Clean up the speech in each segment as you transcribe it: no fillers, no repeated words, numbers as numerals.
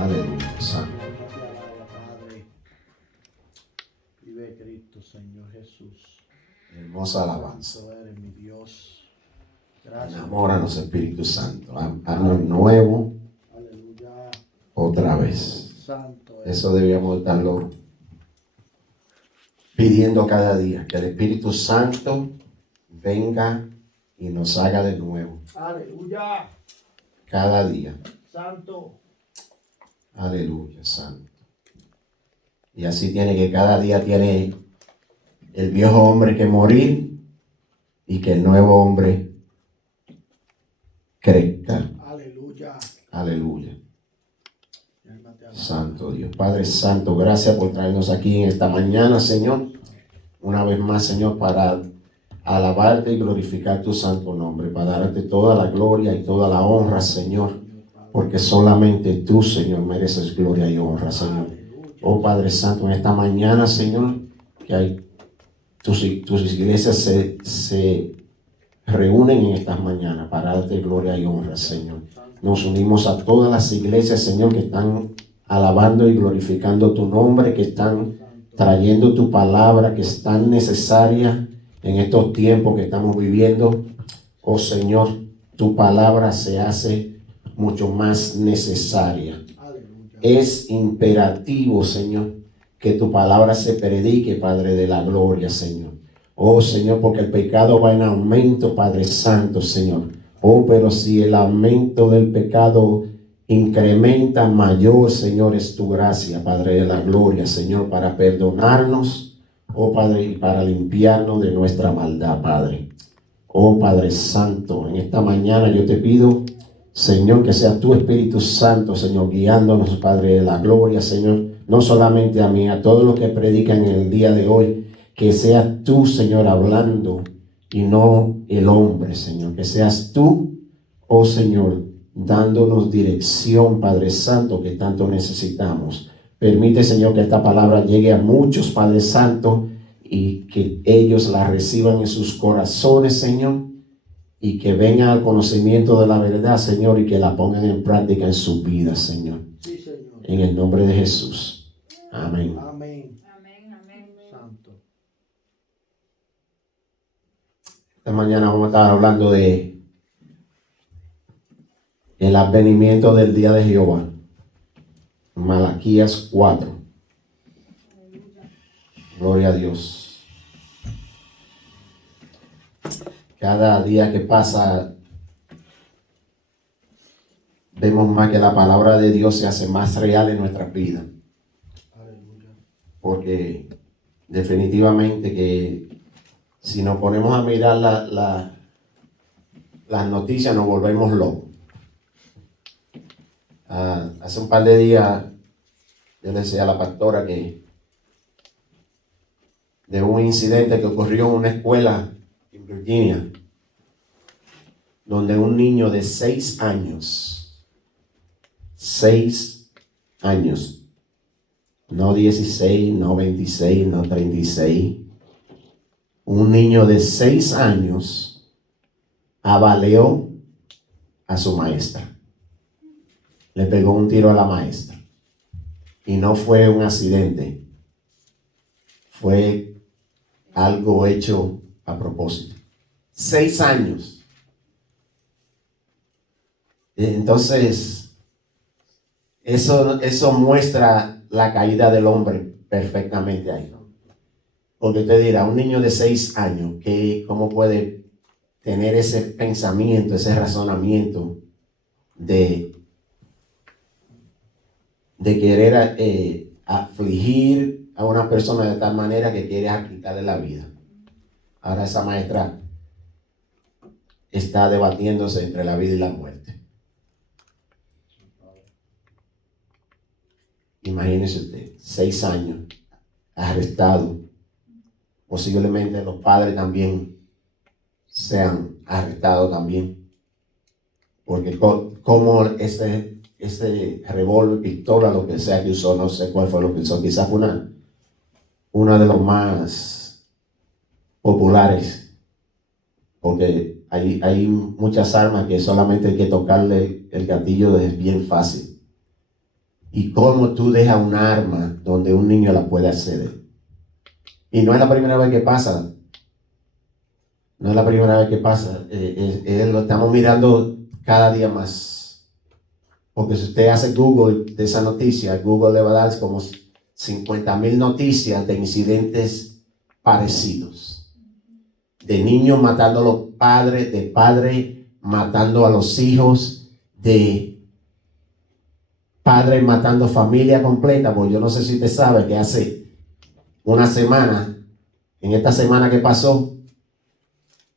Aleluya, Santo. Padre. Vive Cristo, Señor Jesús. Hermosa alabanza. Santo eres mi Dios. Gracias. Enamóranos, Espíritu Santo. Haznos nuevo Aleluya. otra vez. Santo eres. Eso debíamos estarlo pidiendo cada día. Que el Espíritu Santo venga y nos haga de nuevo. Aleluya. Cada día. Santo. Aleluya, Santo. Y así tiene que cada día tiene el viejo hombre que morir y que el nuevo hombre crezca. Aleluya. Aleluya. Santo Dios. Padre Santo, gracias por traernos aquí en esta mañana, Señor. Una vez más, Señor, para alabarte y glorificar tu santo nombre, para darte toda la gloria y toda la honra, Señor, porque solamente tú, Señor, mereces gloria y honra, Señor. Oh Padre Santo, en esta mañana, Señor, que hay tus iglesias se reúnen en estas mañanas para darte gloria y honra, Señor. Nos unimos a todas las iglesias, Señor, que están alabando y glorificando tu nombre, que están trayendo tu palabra, que es tan necesaria en estos tiempos que estamos viviendo. Oh Señor, tu palabra se hace mucho más necesaria. Es imperativo, Señor, que tu palabra se predique, Padre de la gloria, Señor. Oh Señor, porque el pecado va en aumento, Padre Santo, Señor. Oh, pero si el aumento del pecado incrementa, mayor, Señor, es tu gracia, Padre de la gloria, Señor, para perdonarnos, oh Padre, y para limpiarnos de nuestra maldad, Padre. Oh Padre Santo, en esta mañana yo te pido, Señor, que sea tu Espíritu Santo, Señor, guiándonos, Padre de la gloria, Señor, no solamente a mí, a todos los que predican en el día de hoy, que seas tú, Señor, hablando y no el hombre, Señor, que seas tú, oh Señor, dándonos dirección, Padre Santo, que tanto necesitamos. Permite, Señor, que esta palabra llegue a muchos, Padre Santo, y que ellos la reciban en sus corazones, Señor, y que vengan al conocimiento de la verdad, Señor, y que la pongan en práctica en su vida, Señor. Sí, Señor. En el nombre de Jesús. Amén. Amén. Amén, amén. Santo. Esta mañana vamos a estar hablando de el advenimiento del día de Jehová. Malaquías 4. Gloria a Dios. Cada día que pasa, vemos más que la palabra de Dios se hace más real en nuestras vidas. Aleluya. Porque definitivamente que si nos ponemos a mirar las noticias nos volvemos locos. Hace un par de días yo le decía a la pastora que de un incidente que ocurrió en una escuela en Virginia, donde un niño de 6 años, no 16, no 26, no 36, un niño de 6 años abaleó a su maestra. Le pegó un tiro a la maestra. Y no fue un accidente. Fue algo hecho a propósito. 6 años. Entonces, eso muestra la caída del hombre perfectamente ahí. Porque usted dirá, un niño de 6 años, ¿cómo puede tener ese pensamiento, ese razonamiento de querer afligir a una persona de tal manera que quiere quitarle la vida? Ahora esa maestra está debatiéndose entre la vida y la muerte. Imagínese usted, 6 años, arrestado. Posiblemente los padres también sean arrestados también. Porque como ese revólver, pistola, lo que sea que usó, no sé cuál fue lo que usó, quizás fue una de los más populares, porque hay muchas armas que solamente hay que tocarle el gatillo, es bien fácil. y cómo tú dejas un arma donde un niño la puede acceder. Y no es la primera vez que pasa. No es la primera vez que pasa. Lo estamos mirando cada día más. Porque si usted hace Google de esa noticia, Google le va a dar como 50,000 noticias de incidentes parecidos. De niños matando a los padres, de padres matando a los hijos, de padres matando familia completa. Porque yo no sé si usted sabe que hace una semana, en esta semana que pasó,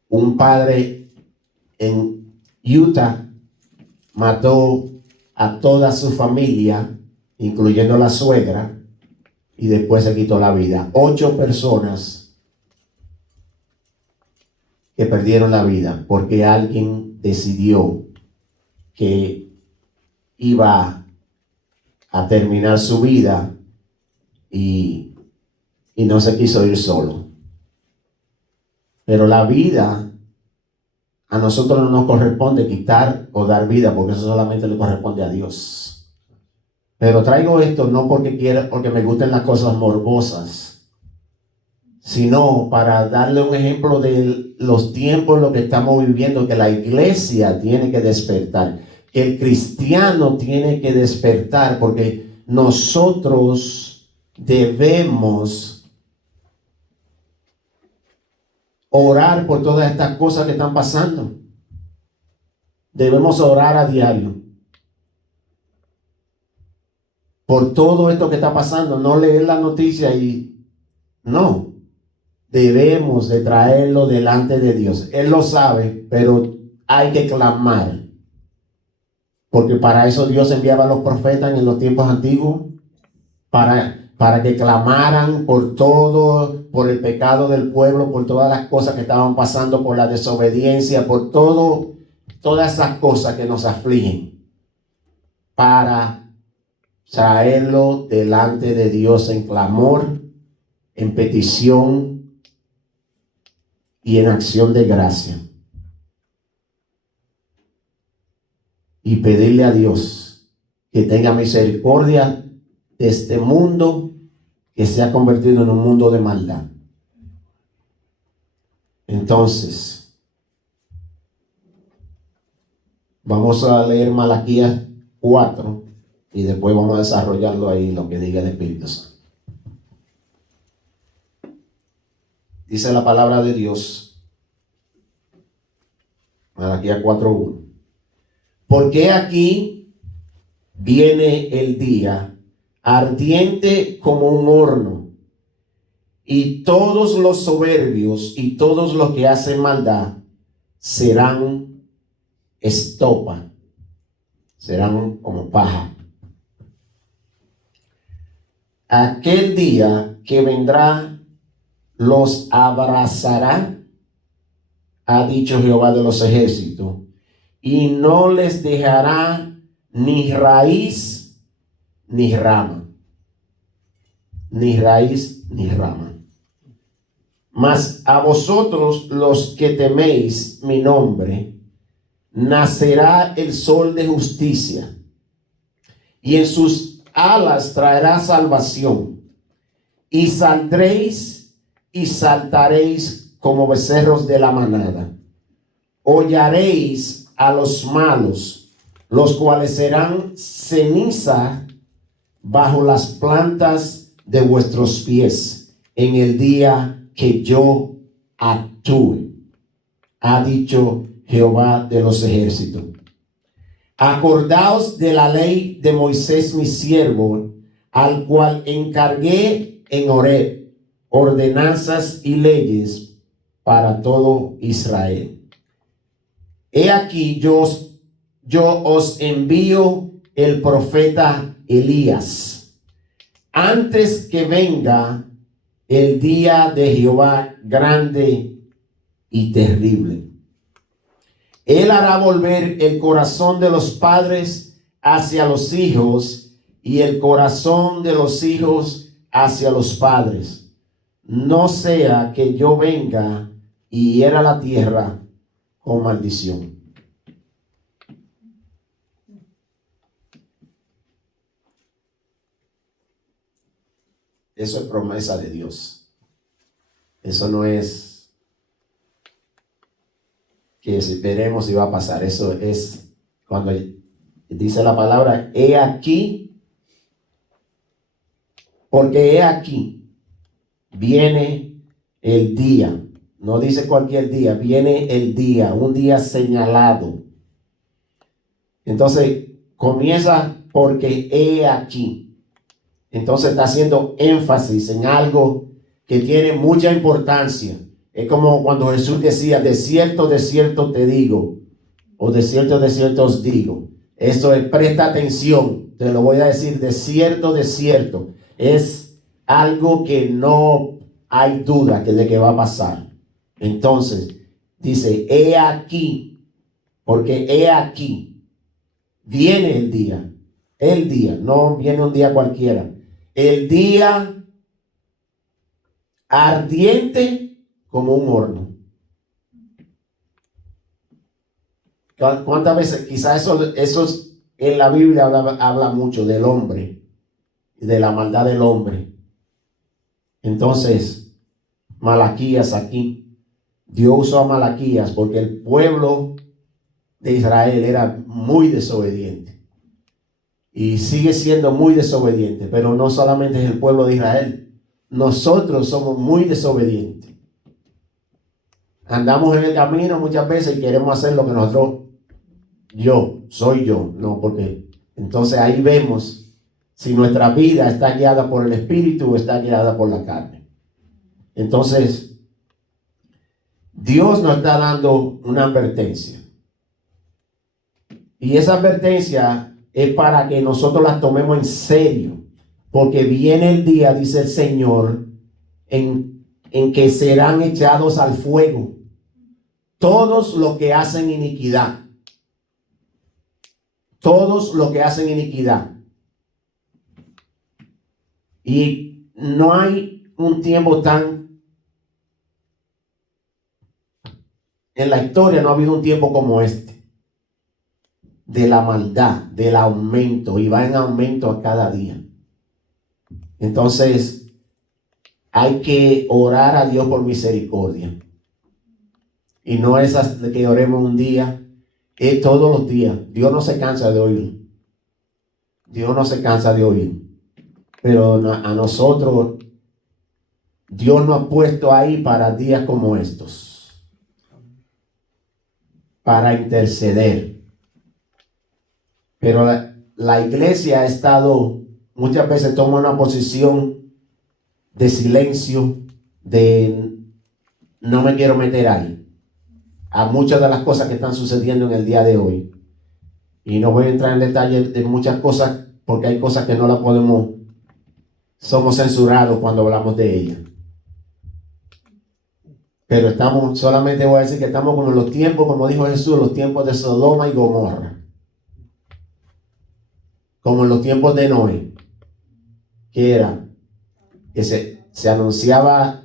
un padre en Utah mató a toda su familia, incluyendo la suegra, y después se quitó la vida. 8 personas que perdieron la vida porque alguien decidió que iba a terminar su vida y no se quiso ir solo. Pero la vida, a nosotros no nos corresponde quitar o dar vida, porque eso solamente le corresponde a Dios. Pero traigo esto no porque me gusten las cosas morbosas, sino para darle un ejemplo de los tiempos en los que estamos viviendo, que la iglesia tiene que despertar, que el cristiano tiene que despertar, porque nosotros debemos orar por todas estas cosas que están pasando. Debemos orar a diario por todo esto que está pasando. No leer la noticia y no. Debemos de traerlo delante de Dios. Él lo sabe, pero hay que clamar. Porque para eso Dios enviaba a los profetas en los tiempos antiguos. Para que clamaran por todo, por el pecado del pueblo, por todas las cosas que estaban pasando, por la desobediencia, por todas esas cosas que nos afligen, para traerlo delante de Dios en clamor, en petición y en acción de gracia. Y pedirle a Dios que tenga misericordia de este mundo que se ha convertido en un mundo de maldad. Entonces, vamos a leer Malaquías 4 y después vamos a desarrollarlo ahí, lo que diga el Espíritu Santo. Dice la palabra de Dios, Malaquías 4:1. Porque aquí viene el día ardiente como un horno, y todos los soberbios y todos los que hacen maldad serán estopa, serán como paja. Aquel día que vendrá los abrazará, ha dicho Jehová de los ejércitos, y no les dejará ni raíz ni rama. Ni raíz ni rama. Mas a vosotros los que teméis mi nombre, nacerá el sol de justicia, y en sus alas traerá salvación, y saldréis y saltaréis como becerros de la manada. Hollaréis a los malos, los cuales serán ceniza bajo las plantas de vuestros pies en el día que yo actúe, ha dicho Jehová de los ejércitos. Acordaos de la ley de Moisés mi siervo, al cual encargué en Horeb ordenanzas y leyes para todo Israel. He aquí yo os envío el profeta Elías, antes que venga el día de Jehová grande y terrible. Él hará volver el corazón de los padres hacia los hijos y el corazón de los hijos hacia los padres. No sea que yo venga y hiera la tierra con maldición. Eso es promesa de Dios. Eso no es que si veremos si va a pasar. Eso es cuando dice la palabra, he aquí, porque he aquí, viene el día. No dice cualquier día, viene el día, un día señalado. Entonces, comienza porque he aquí. Entonces está haciendo énfasis en algo que tiene mucha importancia. Es como cuando Jesús decía, de cierto te digo, o de cierto os digo. Eso es, presta atención, te lo voy a decir, de cierto. Es algo que no hay duda de que va a pasar. Entonces, dice, he aquí, porque he aquí, viene el día, no viene un día cualquiera, el día ardiente como un horno. ¿Cuántas veces? Quizás eso en la Biblia habla mucho del hombre y de la maldad del hombre. Entonces, Malaquías aquí, Dios usó a Malaquías porque el pueblo de Israel era muy desobediente y sigue siendo muy desobediente, pero no solamente es el pueblo de Israel, nosotros somos muy desobedientes. Andamos en el camino muchas veces y queremos hacer lo que nosotros, soy yo, no, porque entonces ahí vemos si nuestra vida está guiada por el Espíritu o está guiada por la carne. Entonces, Dios nos está dando una advertencia. Y esa advertencia es para que nosotros la tomemos en serio. Porque viene el día, dice el Señor, en que serán echados al fuego todos los que hacen iniquidad. Todos los que hacen iniquidad. Y no hay un tiempo en la historia no ha habido un tiempo como este, de la maldad, del aumento, y va en aumento a cada día. Entonces, hay que orar a Dios por misericordia. Y no es que oremos un día, es todos los días. Dios no se cansa de oír. Dios no se cansa de oír. Pero a nosotros, Dios nos ha puesto ahí para días como estos, para interceder. Pero la iglesia ha estado, muchas veces toma una posición de silencio, de no me quiero meter ahí, a muchas de las cosas que están sucediendo en el día de hoy. Y no voy a entrar en detalle de muchas cosas, porque hay cosas que no las somos censurados cuando hablamos de ellas. Pero solamente voy a decir que estamos como en los tiempos, como dijo Jesús, los tiempos de Sodoma y Gomorra. Como en los tiempos de Noé, que era que se anunciaba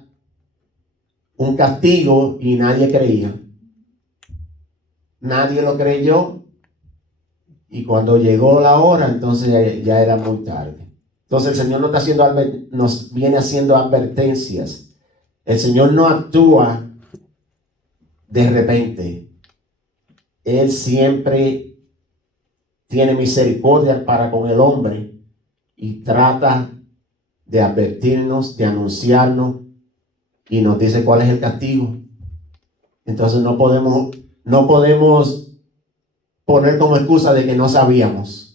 un castigo y nadie creía. Nadie lo creyó, y cuando llegó la hora, entonces ya era muy tarde. Entonces el Señor nos viene haciendo advertencias. El Señor no actúa de repente. Él siempre tiene misericordia para con el hombre y trata de advertirnos, de anunciarnos, y nos dice cuál es el castigo. Entonces no podemos poner como excusa de que no sabíamos.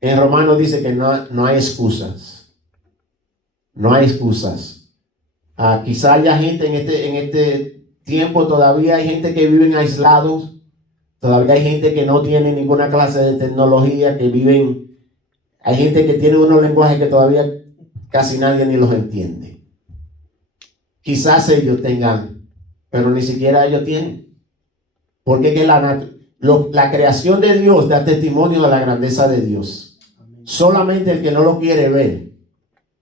En Romanos dice que no hay excusas. No hay excusas. Quizá haya gente en este tiempo, todavía hay gente que viven aislados. Todavía hay gente que no tiene ninguna clase de tecnología, hay gente que tiene unos lenguajes que todavía casi nadie ni los entiende. Quizás ellos tengan, pero ni siquiera ellos tienen. Porque que la creación de Dios da testimonio de la grandeza de Dios. Solamente el que no lo quiere ver,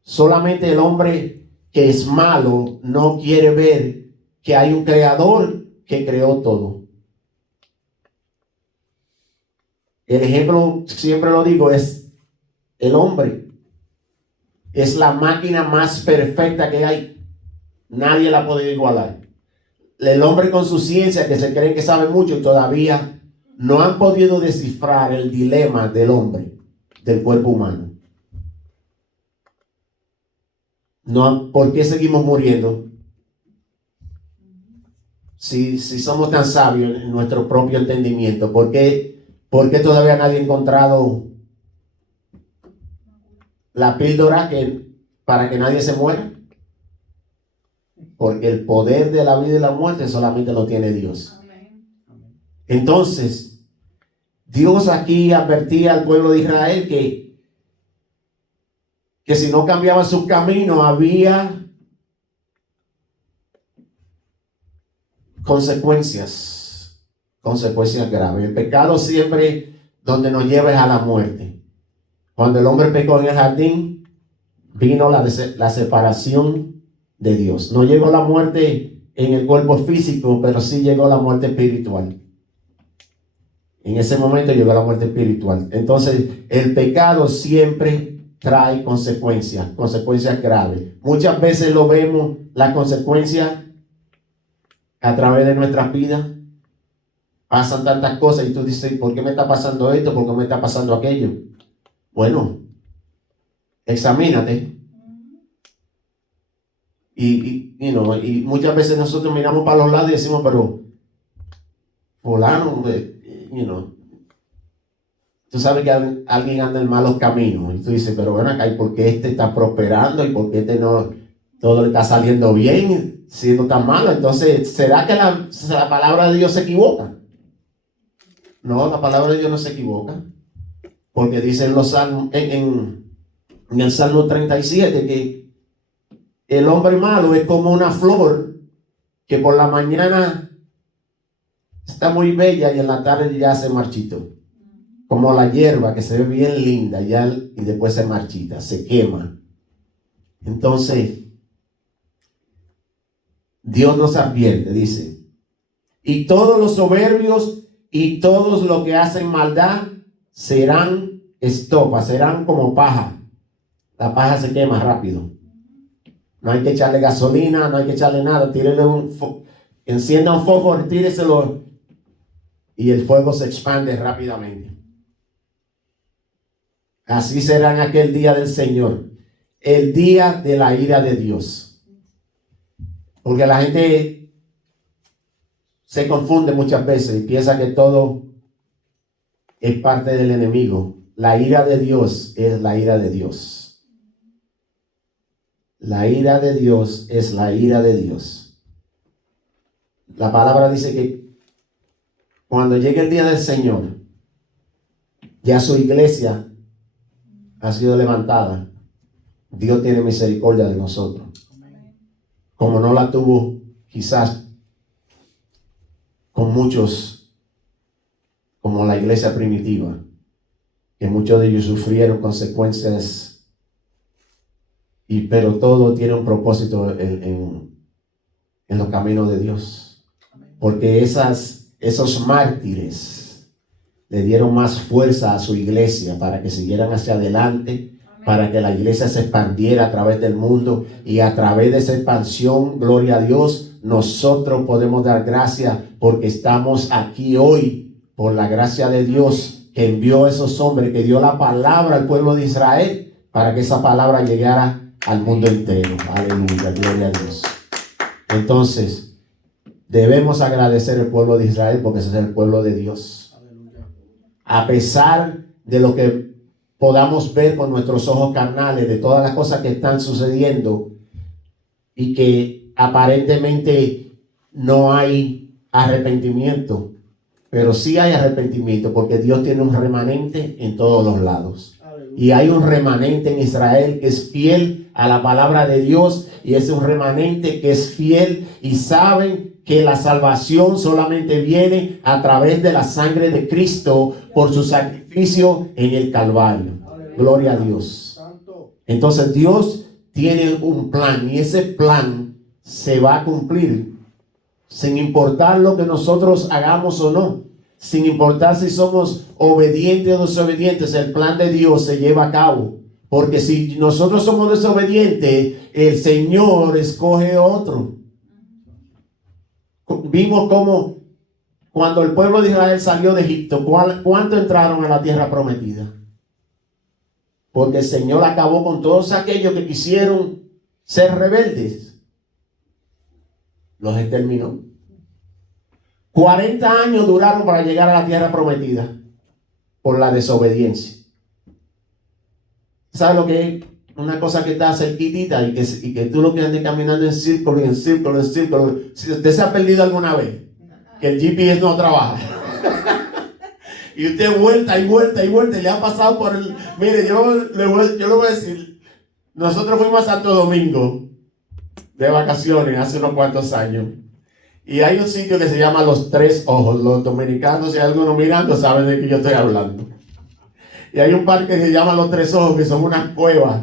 solamente el hombre que es malo no quiere ver que hay un creador que creó todo. El ejemplo, siempre lo digo, es el hombre. es la máquina más perfecta que hay. Nadie la puede igualar. El hombre con su ciencia, que se creen que sabe mucho, y todavía no han podido descifrar el dilema del hombre, del cuerpo humano. No, ¿por qué seguimos muriendo? Si somos tan sabios en nuestro propio entendimiento, ¿por qué todavía nadie ha encontrado la píldora para que nadie se muera? Porque el poder de la vida y la muerte solamente lo tiene Dios. Entonces, Dios aquí advertía al pueblo de Israel que si no cambiaba su camino había consecuencias graves. El pecado siempre donde nos lleva es a la muerte. Cuando el hombre pecó en el jardín, vino la separación de Dios. No llegó la muerte en el cuerpo físico, pero sí llegó la muerte espiritual. En ese momento llegó la muerte espiritual. Entonces, el pecado siempre trae consecuencias graves. Muchas veces lo vemos, las consecuencias a través de nuestras vidas. Pasan tantas cosas y tú dices, ¿por qué me está pasando esto? ¿Por qué me está pasando aquello? Bueno, examínate. Y muchas veces nosotros miramos para los lados y decimos, pero fulano, tú sabes que alguien anda en malos caminos. Y tú dices, pero ven acá, ¿y por qué este está prosperando? ¿Y por qué este no, todo le está saliendo bien, siendo tan malo? Entonces, ¿será que la palabra de Dios se equivoca? No, la palabra de Dios no se equivoca. Porque dice en los salmos, en el Salmo 37, que el hombre malo es como una flor que por la mañana está muy bella y en la tarde ya se marchitó. Como la hierba que se ve bien linda y después se marchita, se quema. Entonces, Dios nos advierte, dice, y todos los soberbios y todos los que hacen maldad serán estopa, serán como paja. La paja se quema rápido. No hay que echarle gasolina, no hay que echarle nada. Encienda un fósforo, tíreselo y el fuego se expande rápidamente. Así será en aquel día del Señor, el día de la ira de Dios. Porque la gente se confunde muchas veces y piensa que todo es parte del enemigo. La ira de Dios es la ira de Dios. La ira de Dios es la ira de Dios. La palabra dice que cuando llegue el día del Señor, ya su iglesia ha sido levantada. Dios tiene misericordia de nosotros. Como no la tuvo quizás con muchos, como la iglesia primitiva, que muchos de ellos sufrieron consecuencias, pero todo tiene un propósito en los caminos de Dios. Porque esos mártires le dieron más fuerza a su iglesia para que siguieran hacia adelante, para que la iglesia se expandiera a través del mundo, y a través de esa expansión, gloria a Dios, nosotros podemos dar gracias porque estamos aquí hoy por la gracia de Dios que envió a esos hombres, que dio la palabra al pueblo de Israel para que esa palabra llegara al mundo entero. Aleluya, gloria a Dios. Entonces, debemos agradecer al pueblo de Israel porque ese es el pueblo de Dios. A pesar de lo que podamos ver con nuestros ojos carnales, de todas las cosas que están sucediendo y que aparentemente no hay arrepentimiento, pero sí hay arrepentimiento porque Dios tiene un remanente en todos los lados. Y hay un remanente en Israel que es fiel a la palabra de Dios, y es un remanente que es fiel y saben que la salvación solamente viene a través de la sangre de Cristo por su sacrificio en el Calvario. Gloria a Dios. Entonces Dios tiene un plan y ese plan se va a cumplir sin importar lo que nosotros hagamos o no. Sin importar si somos obedientes o desobedientes, el plan de Dios se lleva a cabo. Porque si nosotros somos desobedientes, el Señor escoge otro. Vimos cómo cuando el pueblo de Israel salió de Egipto, ¿cuánto entraron a la tierra prometida? Porque el Señor acabó con todos aquellos que quisieron ser rebeldes. Los exterminó. 40 años duraron para llegar a la tierra prometida por la desobediencia. ¿Sabes lo que es? Una cosa que está cerquitita y que tú lo que andes caminando en círculo, en círculo, en círculo. Si usted se ha perdido alguna vez, que el GPS no trabaja. Y usted vuelta y vuelta y vuelta y le ha pasado por el... Mire, yo le voy a decir, nosotros fuimos a Santo Domingo de vacaciones hace unos cuantos años. Y hay un sitio que se llama Los Tres Ojos. Los dominicanos, si hay alguno mirando, saben de qué yo estoy hablando. Y hay un parque que se llama Los Tres Ojos, que son unas cuevas.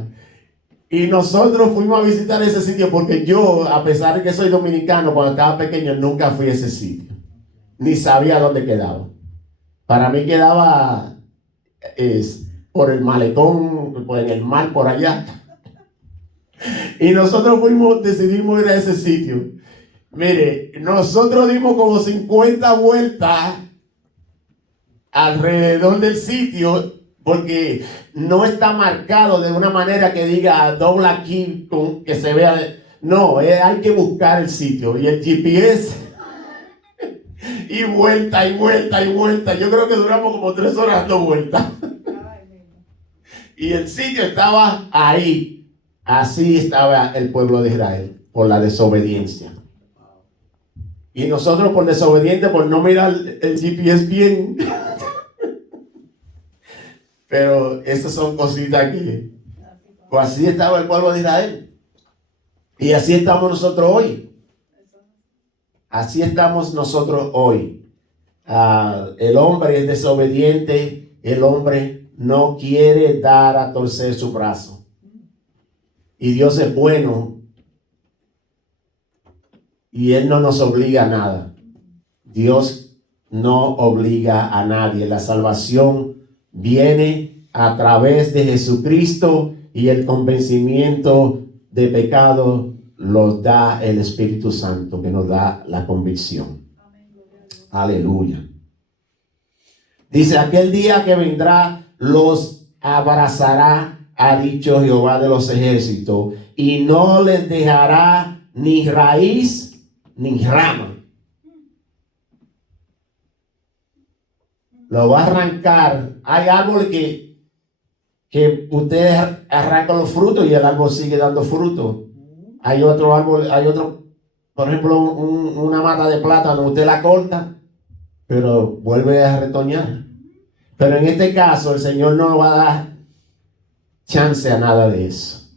Y nosotros fuimos a visitar ese sitio porque yo, a pesar de que soy dominicano, cuando estaba pequeño, nunca fui a ese sitio. Ni sabía dónde quedaba. Para mí quedaba por el malecón, en el mar, por allá. Y nosotros decidimos ir a ese sitio. Mire, nosotros dimos como 50 vueltas alrededor del sitio porque no está marcado de una manera que diga dobla aquí, que se vea. No, hay que buscar el sitio. Y el GPS, y vuelta, y vuelta, y vuelta. Yo creo que duramos como 3 horas dando vueltas. Y el sitio estaba ahí. Así estaba el pueblo de Israel, por la desobediencia. Y nosotros por desobediente, por no mirar el GPS bien. Pero esas son cositas que... Pues así estaba el pueblo de Israel. Y así estamos nosotros hoy. Así estamos nosotros hoy. El hombre es desobediente. El hombre no quiere dar a torcer su brazo. Y Dios es bueno. Y Él no nos obliga a nada. Dios no obliga a nadie. La salvación viene a través de Jesucristo y el convencimiento de pecado lo da el Espíritu Santo, que nos da la convicción. Aleluya. Dice, aquel día que vendrá los abrazará, ha dicho Jehová de los ejércitos, y no les dejará ni raíz ni rama. Lo va a arrancar. Hay árboles que ustedes arrancan los frutos y el árbol sigue dando fruto. Hay otro árbol, por ejemplo, una mata de plátano, usted la corta, pero vuelve a retoñar. Pero en este caso, el Señor no va a dar chance a nada de eso.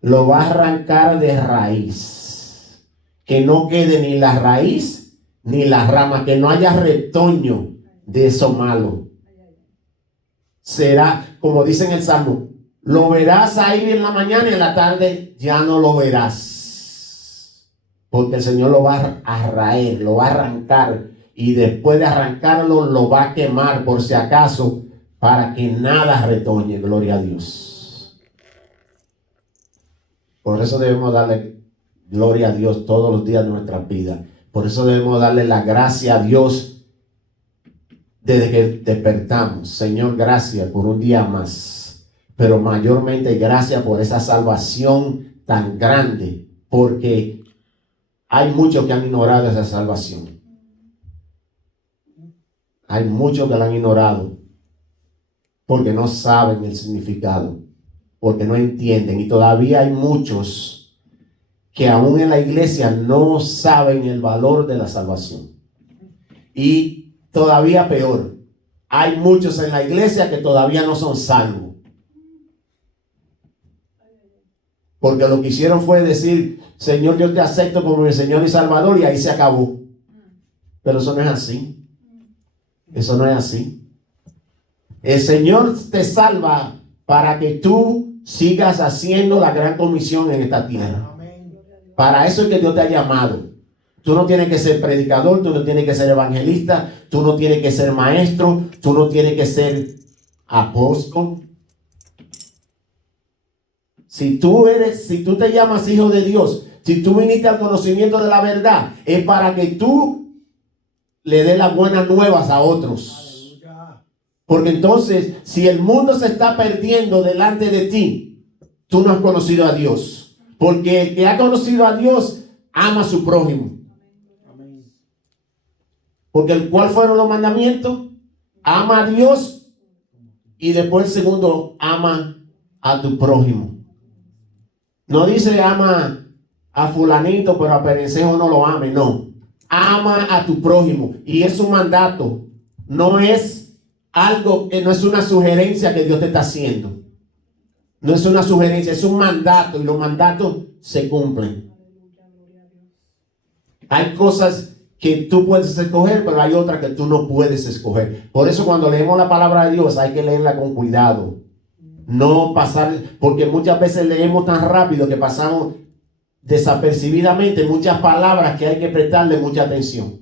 Lo va a arrancar de raíz. Que no quede ni la raíz ni la rama, que no haya retoño de eso malo. Será, como dice en el Salmo, lo verás ahí en la mañana y en la tarde ya no lo verás. Porque el Señor lo va a raer, lo va a arrancar, y después de arrancarlo lo va a quemar por si acaso, para que nada retoñe. Gloria a Dios. Por eso debemos darle gloria a Dios todos los días de nuestra vida. Por eso debemos darle la gracia a Dios desde que despertamos. Señor, gracias por un día más. Pero mayormente gracias por esa salvación tan grande. Porque hay muchos que han ignorado esa salvación. Hay muchos que la han ignorado. Porque no saben el significado. Porque no entienden. Y todavía hay muchos que aún en la iglesia no saben el valor de la salvación. Y todavía peor, hay muchos en la iglesia que todavía no son salvos. Porque lo que hicieron fue decir, Señor, yo te acepto como mi Señor y Salvador, y ahí se acabó. Pero eso no es así. Eso no es así. El Señor te salva para que tú sigas haciendo la gran comisión en esta tierra. Para eso es que Dios te ha llamado. Tú no tienes que ser predicador, tú no tienes que ser evangelista, tú no tienes que ser maestro, tú no tienes que ser apóstol. Si tú te llamas hijo de Dios, si tú viniste al conocimiento de la verdad, es para que tú le des las buenas nuevas a otros. Aleluya. Porque entonces, si el mundo se está perdiendo delante de ti, tú no has conocido a Dios. Porque el que ha conocido a Dios ama a su prójimo. Amén. Porque ¿cuál fueron los mandamientos? Ama a Dios y después el segundo, ama a tu prójimo. No dice ama a fulanito, pero a perencejo no lo ame. No. Ama a tu prójimo. Y es un mandato. No es algo que no es una sugerencia que Dios te está haciendo. No es una sugerencia, es un mandato. Y los mandatos se cumplen. Hay cosas que tú puedes escoger, pero hay otras que tú no puedes escoger. Por eso cuando leemos la palabra de Dios hay que leerla con cuidado. No pasar, porque muchas veces leemos tan rápido que pasamos desapercibidamente muchas palabras que hay que prestarle mucha atención.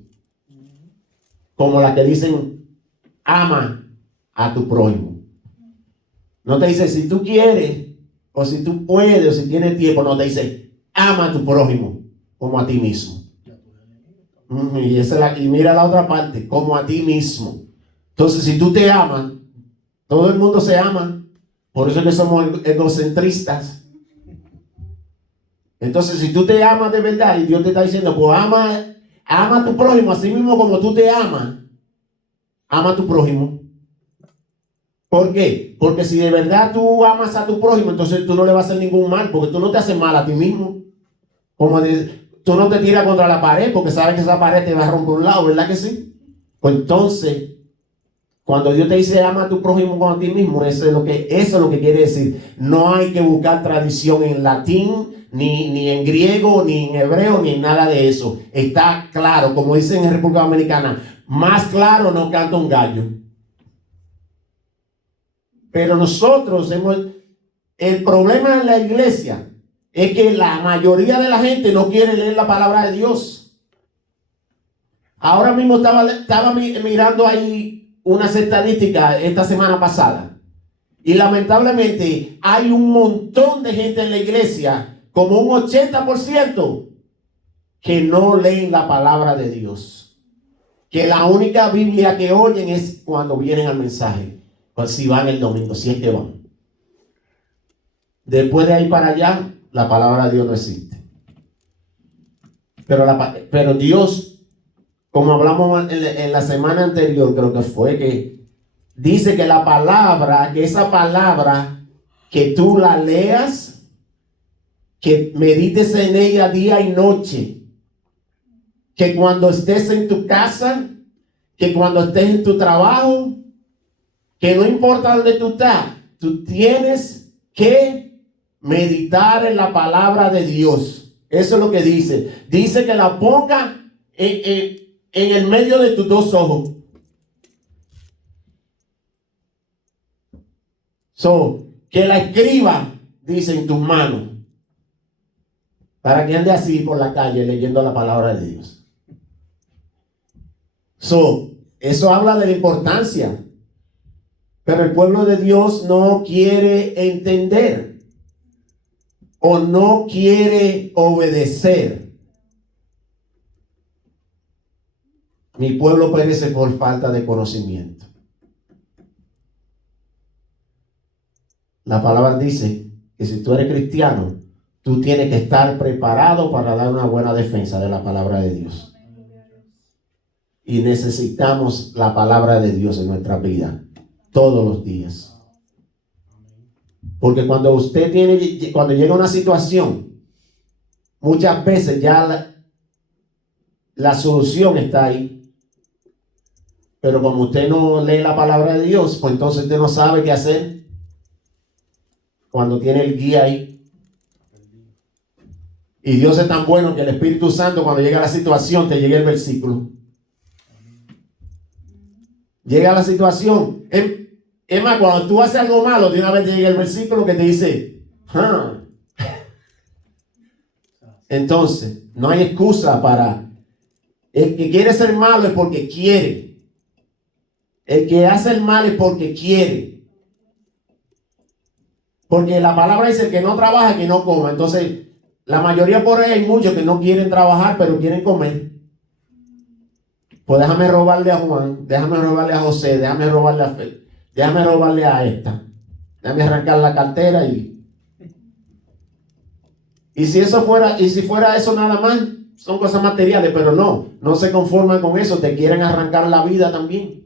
Como las que dicen, ama a tu prójimo. No te dice si tú quieres, o si tú puedes, o si tienes tiempo. No te dice, ama a tu prójimo, como a ti mismo. Y mira la otra parte, como a ti mismo. Entonces, si tú te amas, todo el mundo se ama. Por eso es que somos egocentristas. Entonces, si tú te amas de verdad y Dios te está diciendo, pues ama a tu prójimo, así mismo como tú te amas, ama a tu prójimo. ¿Por qué? Porque si de verdad tú amas a tu prójimo, entonces tú no le vas a hacer ningún mal, porque tú no te haces mal a ti mismo. Tú no te tiras contra la pared, porque sabes que esa pared te va a romper un lado, ¿verdad que sí? Pues entonces, cuando Dios te dice ama a tu prójimo como a ti mismo, eso es lo que quiere decir. No hay que buscar tradición en latín, ni en griego, ni en hebreo, ni en nada de eso. Está claro, como dicen en República Dominicana, más claro no canta un gallo. Pero nosotros el problema en la iglesia es que la mayoría de la gente no quiere leer la palabra de Dios. Ahora mismo estaba mirando ahí unas estadísticas esta semana pasada. Y lamentablemente hay un montón de gente en la iglesia, como un 80%, que no leen la palabra de Dios. Que la única Biblia que oyen es cuando vienen al mensaje. Pues si van el domingo, si es que van. Después de ahí para allá, la palabra de Dios no existe. Pero Dios, como hablamos en la semana anterior, creo que fue, que dice que esa palabra, que tú la leas, que medites en ella día y noche, que cuando estés en tu casa, que cuando estés en tu trabajo, que no importa dónde tú estás, tú tienes que meditar en la palabra de Dios. Eso es lo que dice. Dice que la ponga en el medio de tus dos ojos. Que la escriba, dice, en tus manos. Para que ande así por la calle leyendo la palabra de Dios. Eso habla de la importancia. Pero el pueblo de Dios no quiere entender o no quiere obedecer. Mi pueblo perece por falta de conocimiento. La palabra dice que si tú eres cristiano, tú tienes que estar preparado para dar una buena defensa de la palabra de Dios. Y necesitamos la palabra de Dios en nuestra vida todos los días. Porque cuando cuando llega una situación, muchas veces ya la solución está ahí. Pero como usted no lee la palabra de Dios, pues entonces usted no sabe qué hacer cuando tiene el guía ahí. Y Dios es tan bueno que el Espíritu Santo, cuando llega a la situación, te llega el versículo. Llega la situación. Es más, cuando tú haces algo malo, de una vez te llega el versículo que te dice, Entonces, no hay excusa para... El que quiere ser malo es porque quiere. El que hace el mal es porque quiere. Porque la palabra dice el que no trabaja, que no coma. Entonces, la mayoría por ahí hay muchos que no quieren trabajar, pero quieren comer. Pues déjame robarle a Juan, déjame robarle a José, déjame robarle a Fe, déjame robarle a esta. Déjame arrancar la cartera y si eso fuera, y si fuera eso nada más, son cosas materiales, pero no se conforman con eso, te quieren arrancar la vida también.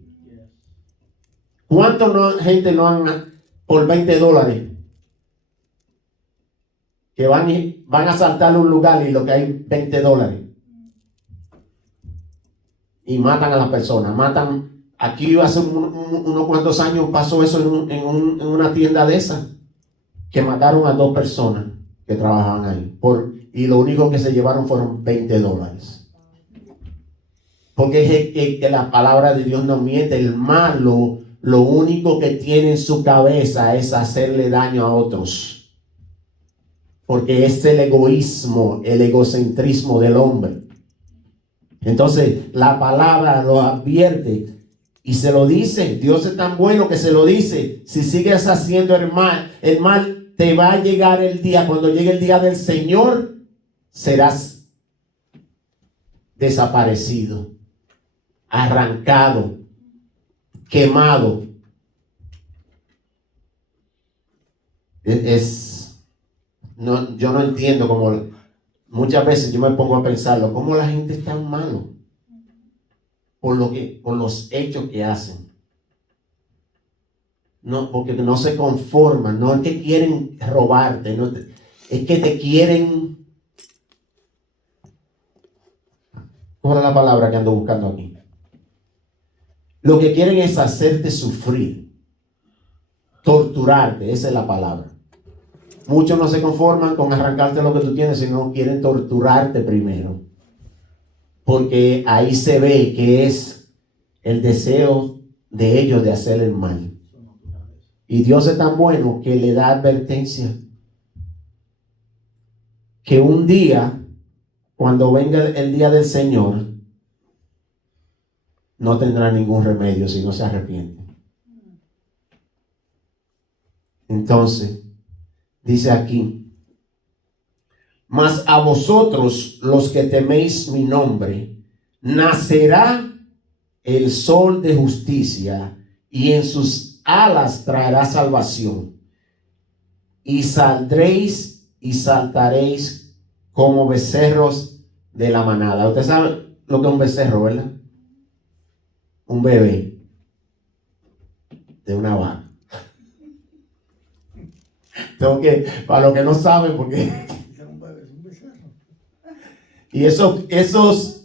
¿Cuántos gente no han por $20 que van a saltar un lugar y lo que hay $20 y matan a las personas? Aquí hace unos cuantos años pasó eso en una tienda de esas, que mataron a 2 personas que trabajaban ahí y lo único que se llevaron fueron $20. Porque es que la palabra de Dios no miente. El malo lo único que tiene en su cabeza es hacerle daño a otros, porque es el egoísmo, el egocentrismo del hombre. Entonces la palabra lo advierte y se lo dice. Dios es tan bueno que se lo dice: si sigues haciendo el mal te va a llegar el día. Cuando llegue el día del Señor, serás desaparecido, arrancado, quemado. Yo no entiendo cómo muchas veces yo me pongo a pensarlo, cómo la gente es tan malo por los hechos que hacen. No, porque no se conforman, no es que quieren robarte, es que te quieren. ¿Cuál es la palabra que ando buscando aquí? Lo que quieren es hacerte sufrir, torturarte, esa es la palabra. Muchos no se conforman con arrancarte lo que tú tienes, sino quieren torturarte primero. Porque ahí se ve que es el deseo de ellos de hacer el mal. Y Dios es tan bueno que le da advertencia. Que un día, cuando venga el día del Señor, no tendrá ningún remedio si no se arrepiente. Entonces, dice aquí: mas a vosotros los que teméis mi nombre, nacerá el sol de justicia, y en sus alas traerá salvación, y saldréis y saltaréis como becerros de la manada. Usted sabe lo que es un becerro, ¿verdad? Un bebé de una vaca. Para los que no saben, porque y esos,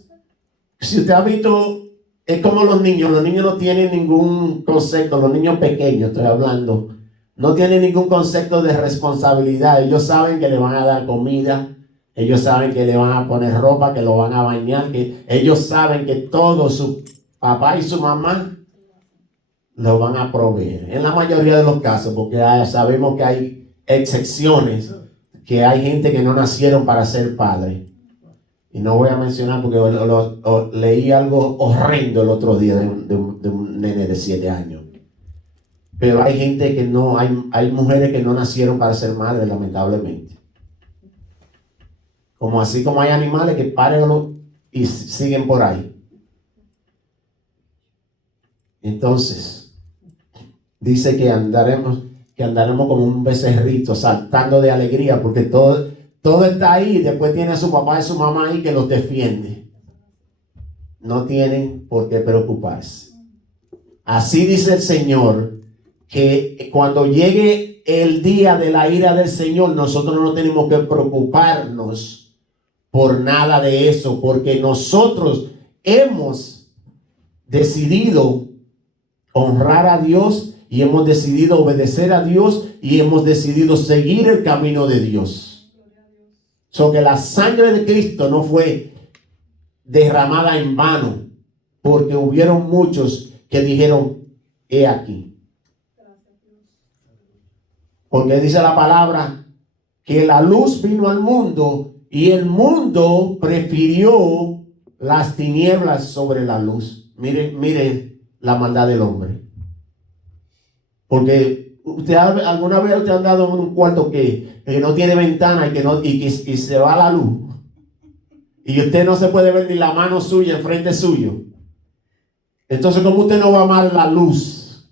si usted ha visto, es como los niños no tienen ningún concepto, los niños pequeños estoy hablando, no tienen ningún concepto de responsabilidad. Ellos saben que le van a dar comida, ellos saben que le van a poner ropa, que lo van a bañar, que ellos saben que todo su papá y su mamá lo van a proveer. En la mayoría de los casos, porque sabemos que hay excepciones, que hay gente que no nacieron para ser padre. Y no voy a mencionar porque leí algo horrendo el otro día de un nene de 7 años. Pero hay gente que no, hay mujeres que no nacieron para ser madres, lamentablemente. Así como hay animales que paren y siguen por ahí. Entonces, dice que andaremos como un becerrito, saltando de alegría, porque todo está ahí. Después tiene a su papá y su mamá ahí que los defiende. No tienen por qué preocuparse. Así dice el Señor, que cuando llegue el día de la ira del Señor, nosotros no tenemos que preocuparnos por nada de eso, porque nosotros hemos decidido honrar a Dios y hemos decidido obedecer a Dios y hemos decidido seguir el camino de Dios. Que la sangre de Cristo no fue derramada en vano, porque hubieron muchos que dijeron: he aquí. Porque dice la palabra que la luz vino al mundo y el mundo prefirió las tinieblas sobre la luz. Mire la maldad del hombre. Porque ¿Alguna vez usted ha andado en un cuarto que no tiene ventana y se va la luz? Y usted no se puede ver ni la mano suya enfrente suyo. Entonces, ¿cómo usted no va a amar la luz?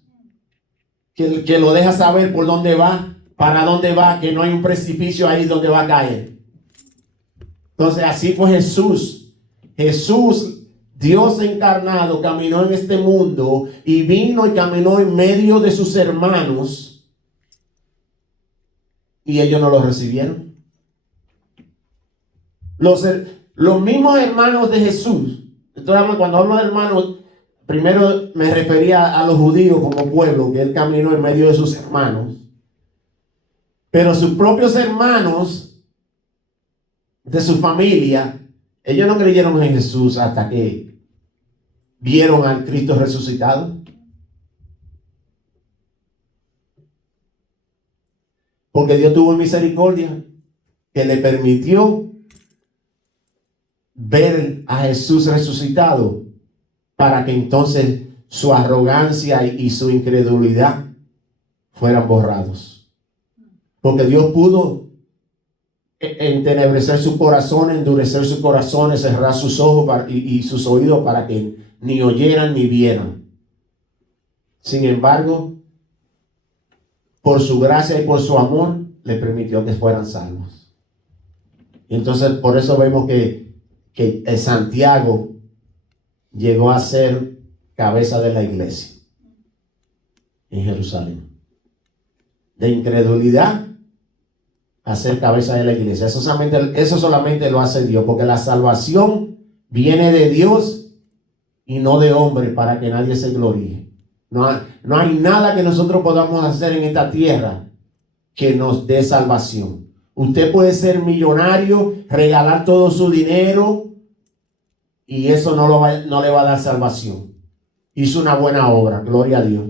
Que lo deja saber por dónde va, para dónde va, que no hay un precipicio ahí donde va a caer. Entonces, así fue Jesús. Jesús, Dios encarnado, caminó en este mundo y vino y caminó en medio de sus hermanos y ellos no lo recibieron. Los mismos hermanos de Jesús. Cuando hablo de hermanos, primero me refería a los judíos como pueblo, que él caminó en medio de sus hermanos. Pero sus propios hermanos de su familia, ellos no creyeron en Jesús hasta que vieron al Cristo resucitado. Porque Dios tuvo misericordia que le permitió ver a Jesús resucitado para que entonces su arrogancia y su incredulidad fueran borrados. Porque Dios pudo entenebrecer su corazón, endurecer sus corazones, cerrar sus ojos y sus oídos para que ni oyeran ni vieran. Sin embargo, por su gracia y por su amor, le permitió que fueran salvos. Y entonces por eso vemos que Santiago llegó a ser cabeza de la iglesia en Jerusalén. De incredulidad a ser cabeza de la iglesia. Eso solamente lo hace Dios, porque la salvación viene de Dios y no de hombre, para que nadie se gloríe. No hay nada que nosotros podamos hacer en esta tierra que nos dé salvación. Usted puede ser millonario, regalar todo su dinero y eso no le va a dar salvación. Hizo una buena obra, gloria a Dios,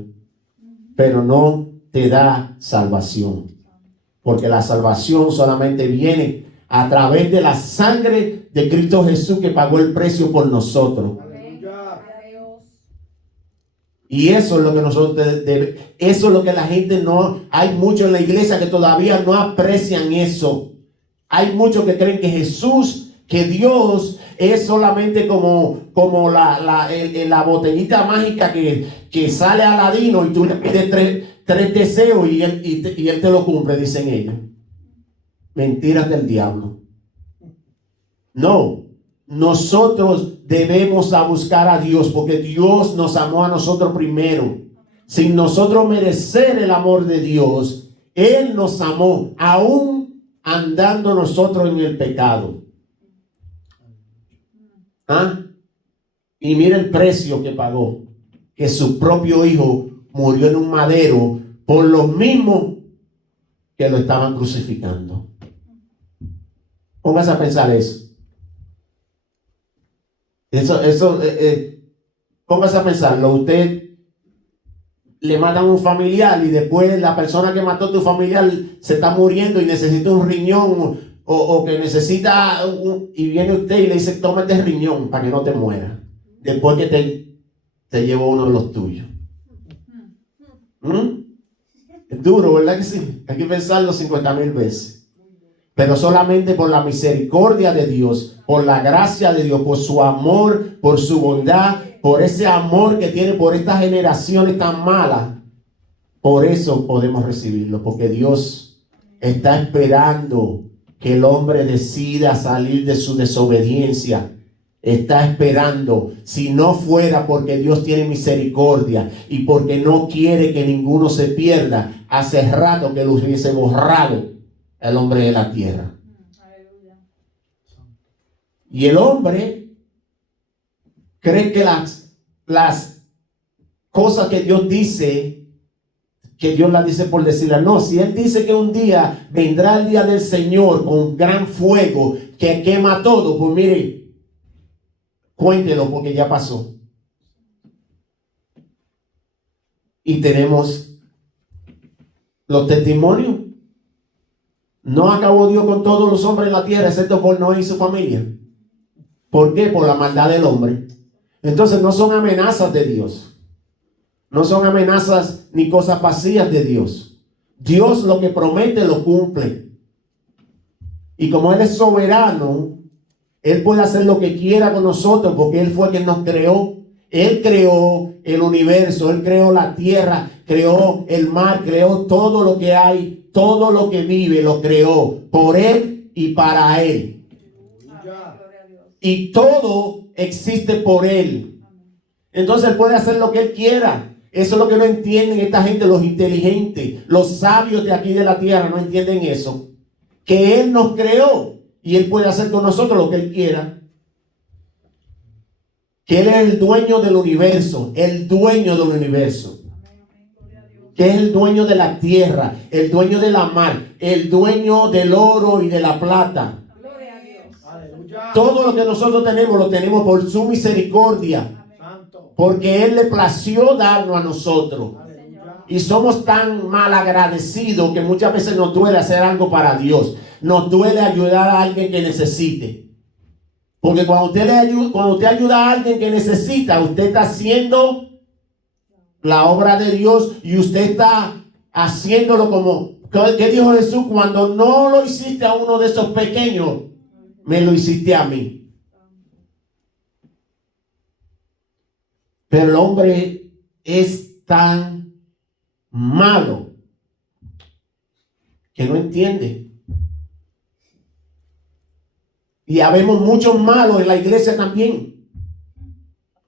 pero no te da salvación, porque la salvación solamente viene a través de la sangre de Cristo Jesús, que pagó el precio por nosotros. Y eso es lo que eso es lo que la gente no, hay muchos en la iglesia que todavía no aprecian eso. Hay muchos que creen que Jesús, que Dios es solamente como la botellita mágica que sale a Aladino y tú le pides tres deseos y él te lo cumple, dicen ellos. Mentiras del diablo. No. Nosotros debemos a buscar a Dios, porque Dios nos amó a nosotros primero. Sin nosotros merecer el amor de Dios, Él nos amó, aún andando nosotros en el pecado. Y mira el precio que pagó, que su propio hijo murió en un madero por los mismos que lo estaban crucificando. Póngase a pensar eso. Póngase a pensarlo. Usted le matan a un familiar y después la persona que mató a tu familiar se está muriendo y necesita un riñón o que necesita y viene usted y le dice: tómate el riñón para que no te mueras después que te llevó uno de los tuyos. Es duro, ¿verdad que sí? Hay que pensarlo 50,000 veces. Pero solamente por la misericordia de Dios, por la gracia de Dios, por su amor, por su bondad, por ese amor que tiene por estas generaciones tan malas, por eso podemos recibirlo, porque Dios está esperando que el hombre decida salir de su desobediencia. Está esperando. Si no fuera porque Dios tiene misericordia y porque no quiere que ninguno se pierda, hace rato que lo hubiese borrado el hombre de la tierra. Y el hombre cree que las cosas que Dios dice, que Dios las dice por decirlas. No, si Él dice que un día vendrá el día del Señor con gran fuego que quema todo, pues mire, cuéntelo, porque ya pasó. Y tenemos los testimonios. No acabó Dios con todos los hombres en la tierra, excepto por Noé y su familia. ¿Por qué? Por la maldad del hombre. Entonces no son amenazas de Dios. No son amenazas ni cosas vacías de Dios. Dios lo que promete lo cumple. Y como Él es soberano, Él puede hacer lo que quiera con nosotros porque Él fue quien nos creó. Él creó el universo, Él creó la tierra, creó el mar, creó todo lo que hay, todo lo que vive, lo creó por Él y para Él. Y todo existe por Él. Entonces Él puede hacer lo que Él quiera. Eso es lo que no entienden esta gente, los inteligentes, los sabios de aquí de la tierra, no entienden eso. Que Él nos creó y Él puede hacer con nosotros lo que Él quiera. Que Él es el dueño del universo, el dueño del universo. Que es el dueño de la tierra, el dueño de la mar, el dueño del oro y de la plata. Gloria a Dios. Aleluya. Todo lo que nosotros tenemos lo tenemos por su misericordia. Santo. Porque Él le plació darnos a nosotros. Aleluya. Y somos tan mal agradecidos que muchas veces nos duele hacer algo para Dios. Nos duele ayudar a alguien que necesite. Porque cuando usted ayuda a alguien que necesita, usted está haciendo la obra de Dios y usted está haciéndolo como, ¿qué dijo Jesús? Cuando no lo hiciste a uno de esos pequeños, me lo hiciste a mí. Pero el hombre es tan malo que no entiende. Y habemos muchos malos en la iglesia también.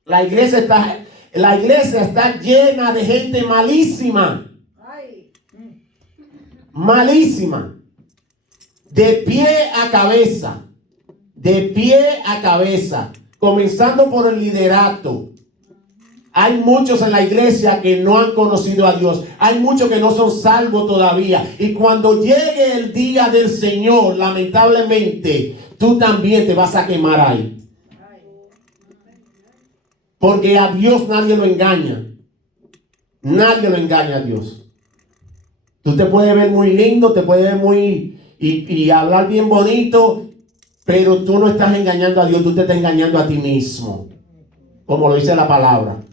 La iglesia está llena de gente malísima. Ay. Malísima. De pie a cabeza. De pie a cabeza. Comenzando por el liderato. Hay muchos en la iglesia que no han conocido a Dios. Hay muchos que no son salvos todavía. Y cuando llegue el día del Señor, lamentablemente, tú también te vas a quemar ahí. Porque a Dios nadie lo engaña. Nadie lo engaña a Dios. Tú te puedes ver muy lindo, te puedes ver muy... Y hablar bien bonito, pero tú no estás engañando a Dios, tú te estás engañando a ti mismo. Como lo dice la palabra.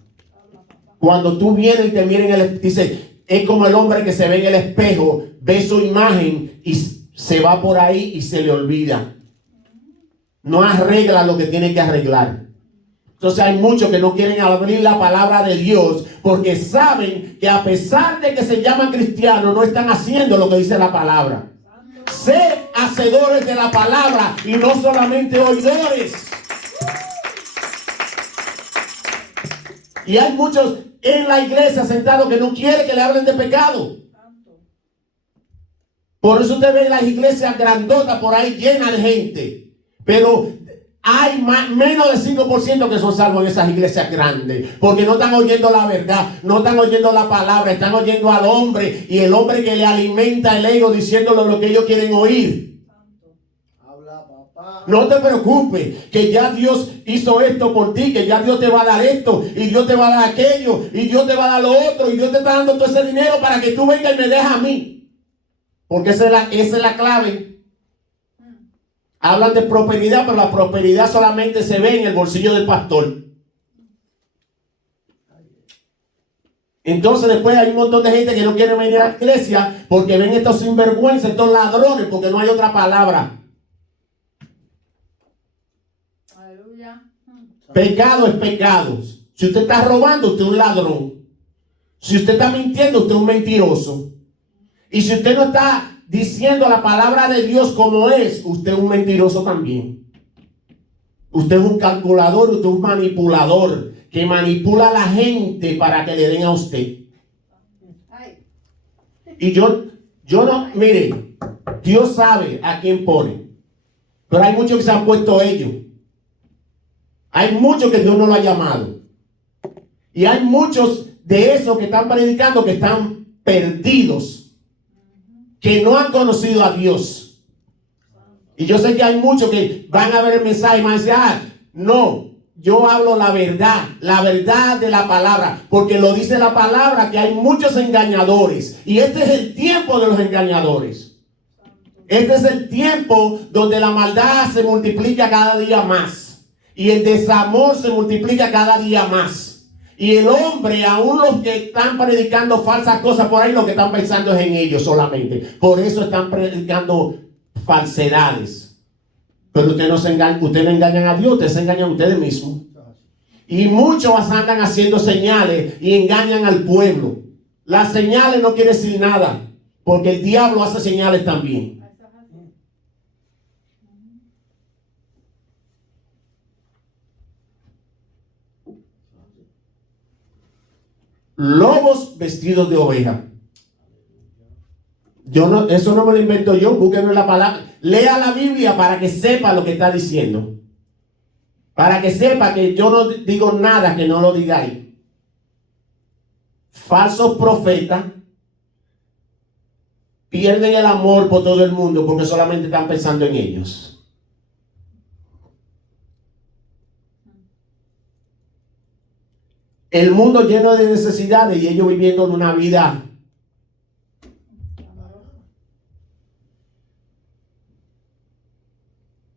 Cuando tú vienes y te miras en el espejo, dice, es como el hombre que se ve en el espejo, ve su imagen y se va por ahí y se le olvida. No arregla lo que tiene que arreglar. Entonces hay muchos que no quieren abrir la palabra de Dios porque saben que a pesar de que se llaman cristianos, no están haciendo lo que dice la palabra. Sé hacedores de la palabra y no solamente oidores. Y hay muchos en la iglesia sentados que no quieren que le hablen de pecado. Por eso usted ve las iglesias grandotas por ahí llenas de gente. Pero hay menos del 5% que son salvos en esas iglesias grandes. Porque no están oyendo la verdad, no están oyendo la palabra, están oyendo al hombre. Y el hombre que le alimenta el ego diciéndole lo que ellos quieren oír. Habla, papá. No te preocupes, que ya Dios hizo esto por ti, que ya Dios te va a dar esto, y Dios te va a dar aquello, y Dios te va a dar lo otro, y Dios te está dando todo ese dinero para que tú vengas y me dejes a mí. Porque esa es la clave. Hablan de prosperidad, pero la prosperidad solamente se ve en el bolsillo del pastor. Entonces después hay un montón de gente que no quiere venir a la iglesia porque ven estos sinvergüenzas, estos ladrones, porque no hay otra palabra. Aleluya. Pecado es pecado. Si usted está robando, usted es un ladrón. Si usted está mintiendo, usted es un mentiroso. Y si usted no está diciendo la palabra de Dios como es, usted es un mentiroso también. Usted es un calculador, usted es un manipulador que manipula a la gente para que le den a usted. Ay. Y yo no, mire, Dios sabe a quién pone. Pero hay muchos que se han puesto ellos. Hay muchos que Dios no lo ha llamado. Y hay muchos de esos que están predicando que están perdidos. Que no han conocido a Dios. Y yo sé que hay muchos que van a ver el mensaje y van a decir, no, yo hablo la verdad de la palabra, porque lo dice la palabra que hay muchos engañadores. Y este es el tiempo de los engañadores. Este es el tiempo donde la maldad se multiplica cada día más. Y el desamor se multiplica cada día más. Y el hombre, aún los que están predicando falsas cosas por ahí, lo que están pensando es en ellos solamente. Por eso están predicando falsedades. Pero ustedes no engañan a Dios, ustedes se engañan a ustedes mismos. Y muchos andan haciendo señales y engañan al pueblo. Las señales no quieren decir nada, porque el diablo hace señales también. Lobos vestidos de oveja. Eso no me lo invento yo, búsquenlo en la palabra. Lea la Biblia para que sepa lo que está diciendo. Para que sepa que yo no digo nada que no lo digáis. Falsos profetas pierden el amor por todo el mundo porque solamente están pensando en ellos. El mundo lleno de necesidades y ellos viviendo en una vida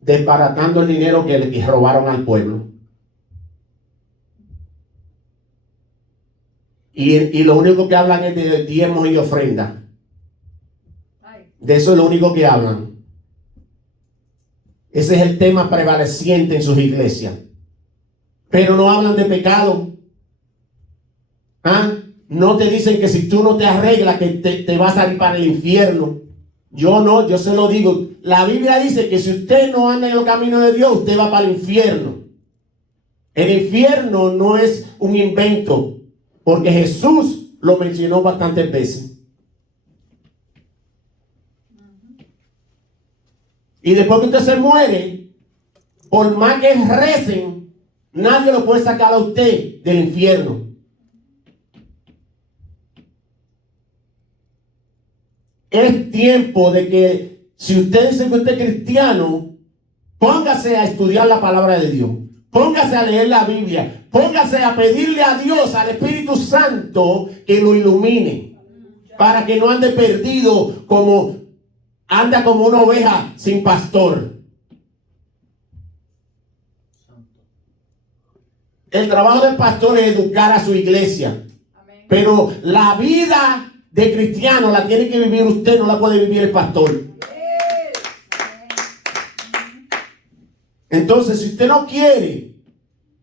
desbaratando el dinero que le robaron al pueblo. Y lo único que hablan es de diezmos y ofrendas. De eso es lo único que hablan. Ese es el tema prevaleciente en sus iglesias. Pero no hablan de pecado. No te dicen que si tú no te arreglas que te vas a ir para el infierno. Yo se lo digo. La Biblia dice que si usted no anda en los caminos de Dios, usted va para el infierno. El infierno no es un invento, porque Jesús lo mencionó bastantes veces. Y después que usted se muere, por más que recen, nadie lo puede sacar a usted del infierno. Es tiempo de que, si usted dice que usted es cristiano, póngase a estudiar la palabra de Dios. Póngase a leer la Biblia. Póngase a pedirle a Dios, al Espíritu Santo, que lo ilumine. Para que no ande perdido anda como una oveja sin pastor. El trabajo del pastor es educar a su iglesia. Pero la vida de cristiano la tiene que vivir usted, no la puede vivir el pastor. Entonces, si usted no quiere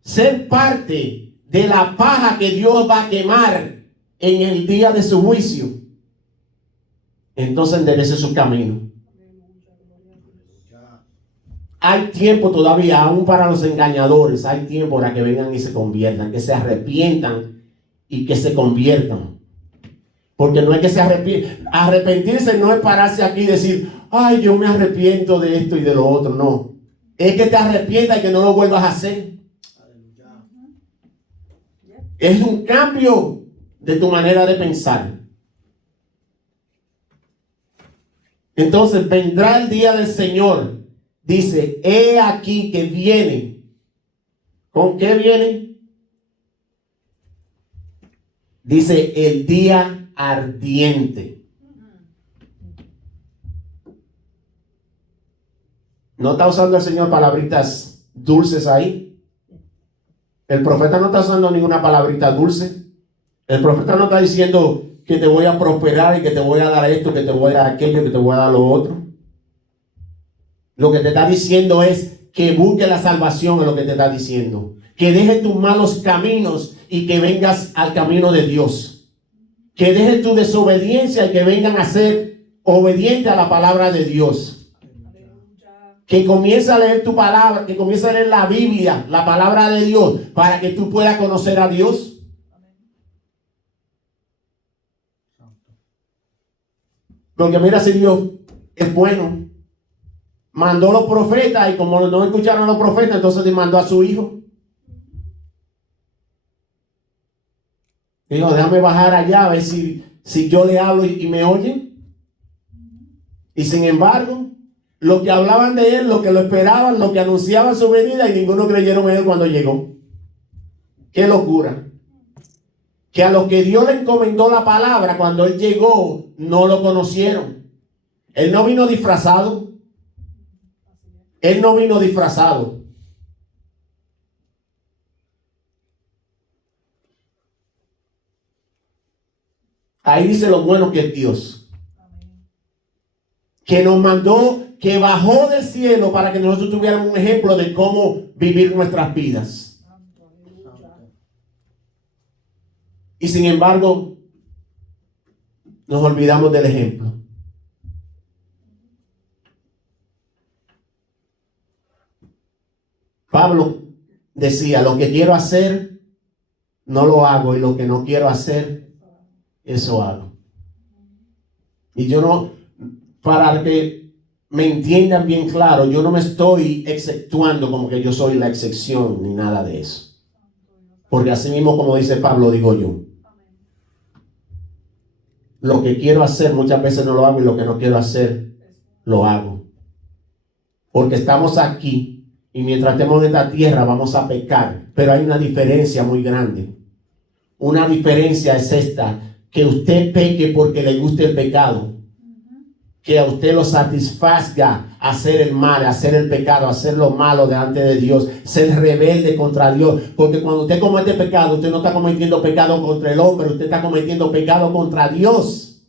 ser parte de la paja que Dios va a quemar en el día de su juicio, entonces enderece su camino. Hay tiempo todavía, aún para los engañadores, hay tiempo para que vengan y se conviertan, que se arrepientan y que se conviertan. Porque no es que se arrepientan. Arrepentirse no es pararse aquí y decir, ay, yo me arrepiento de esto y de lo otro. No. Es que te arrepientas y que no lo vuelvas a hacer. Es un cambio de tu manera de pensar. Entonces vendrá el día del Señor. Dice, he aquí que viene. ¿Con qué viene? Dice, el día ardiente. ¿No está usando el Señor palabritas dulces ahí? El profeta no está usando ninguna palabrita dulce. El profeta no está diciendo que te voy a prosperar y que te voy a dar esto, que te voy a dar aquello, que te voy a dar lo otro. Lo que te está diciendo es que busque la salvación, es lo que te está diciendo. Que dejes tus malos caminos y que vengas al camino de Dios. Que dejes tu desobediencia y que vengan a ser obedientes a la palabra de Dios. Que comience a leer tu palabra, que comience a leer la Biblia, la palabra de Dios, para que tú puedas conocer a Dios. Porque mira, si Dios es bueno, mandó a los profetas y como no escucharon a los profetas, entonces le mandó a su hijo. Dijo, déjame bajar allá a ver si yo le hablo y me oyen. Y sin embargo, los que hablaban de él, los que lo esperaban, los que anunciaban su venida, y ninguno creyeron en él cuando llegó. ¡Qué locura! Que a los que Dios le encomendó la palabra, cuando él llegó, no lo conocieron. Él no vino disfrazado. Él no vino disfrazado. Ahí dice lo bueno que es Dios. Que nos mandó, que bajó del cielo para que nosotros tuviéramos un ejemplo de cómo vivir nuestras vidas. Y sin embargo, nos olvidamos del ejemplo. Pablo decía, lo que quiero hacer, no lo hago, y lo que no quiero hacer, eso hago. Y yo no, para que me entiendan bien claro, yo no me estoy exceptuando como que yo soy la excepción, ni nada de eso. Porque así mismo, como dice Pablo, digo yo. Lo que quiero hacer muchas veces no lo hago, y lo que no quiero hacer, lo hago. Porque estamos aquí. Y mientras estemos en esta tierra vamos a pecar. Pero hay una diferencia muy grande. Una diferencia es esta. Que usted peque porque le guste el pecado. Que a usted lo satisfazga hacer el mal, hacer el pecado, hacer lo malo delante de Dios. Ser rebelde contra Dios. Porque cuando usted comete pecado, usted no está cometiendo pecado contra el hombre. Usted está cometiendo pecado contra Dios.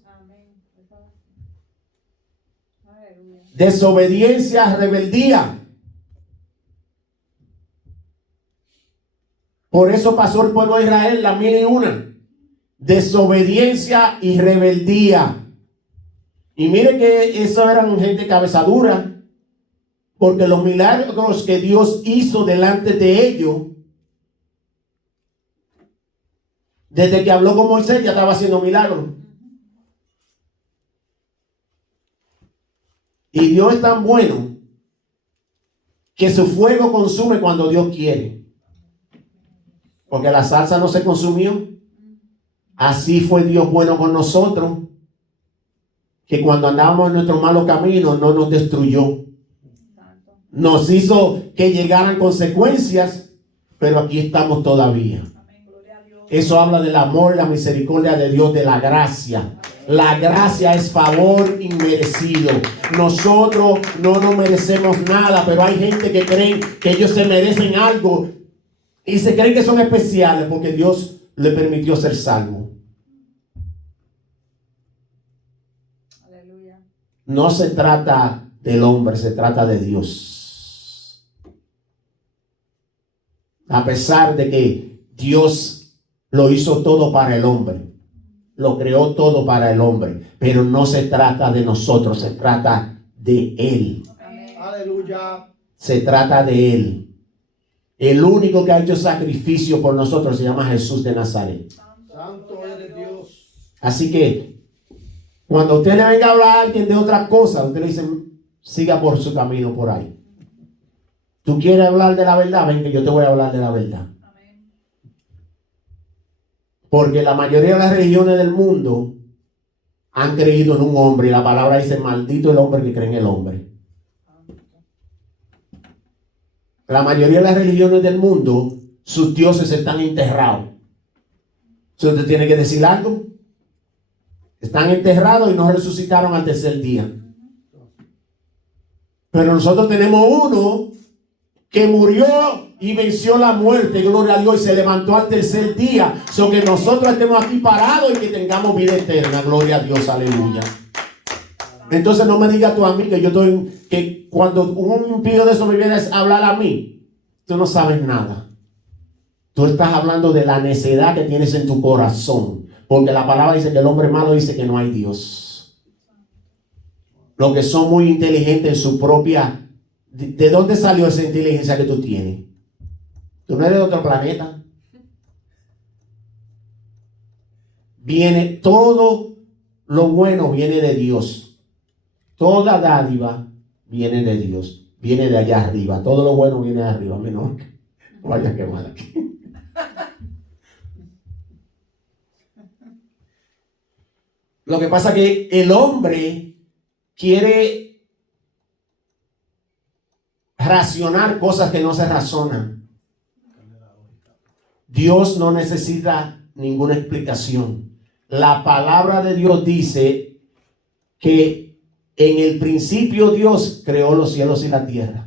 Desobediencia, rebeldía. Por eso pasó el pueblo de Israel la 1001. Desobediencia y rebeldía. Y mire que eso eran gente cabeza dura. Porque los milagros que Dios hizo delante de ellos, desde que habló con Moisés ya estaba haciendo milagros. Y Dios es tan bueno que su fuego consume cuando Dios quiere. Porque la salsa no se consumió. Así fue Dios bueno con nosotros, que cuando andábamos en nuestro malo camino no nos destruyó. Nos hizo que llegaran consecuencias, pero aquí estamos todavía. Eso habla del amor, la misericordia de Dios, de la gracia. La gracia es favor inmerecido. Nosotros no nos merecemos nada, pero hay gente que creen que ellos se merecen algo y se creen que son especiales porque Dios le permitió ser salvo. Aleluya. No se trata del hombre, se trata de Dios. A pesar de que Dios lo hizo todo para el hombre, lo creó todo para el hombre, pero no se trata de nosotros, se trata de Él. Amén. Aleluya. Se trata de Él. El único que ha hecho sacrificio por nosotros se llama Jesús de Nazaret. Santo eres Dios. Así que cuando usted le venga a hablar a alguien de otra cosa, usted le dice, siga por su camino por ahí. ¿Tú quieres hablar de la verdad? Ven que yo te voy a hablar de la verdad. Amén. Porque la mayoría de las religiones del mundo han creído en un hombre. Y la palabra dice, maldito el hombre que cree en el hombre. La mayoría de las religiones del mundo, sus dioses están enterrados. Entonces usted tiene que decir algo. Están enterrados y no resucitaron al tercer día. Pero nosotros tenemos uno que murió y venció la muerte, gloria a Dios, y se levantó al tercer día. So que nosotros estemos aquí parados y que tengamos vida eterna, gloria a Dios, aleluya. Entonces no me digas tú a mí que yo estoy, que cuando un impío de eso me viene a hablar a mí, tú no sabes nada. Tú estás hablando de la necedad que tienes en tu corazón. Porque la palabra dice que el hombre malo dice que no hay Dios. Los que son muy inteligentes en su propia... ¿De dónde salió esa inteligencia que tú tienes? Tú no eres de otro planeta. Viene todo lo bueno, viene de Dios. Toda dádiva viene de Dios. Viene de allá arriba. Todo lo bueno viene de arriba. Menos vaya que mal aquí. Lo que pasa es que el hombre quiere racionar cosas que no se razonan. Dios no necesita ninguna explicación. La palabra de Dios dice que en el principio Dios creó los cielos y la tierra.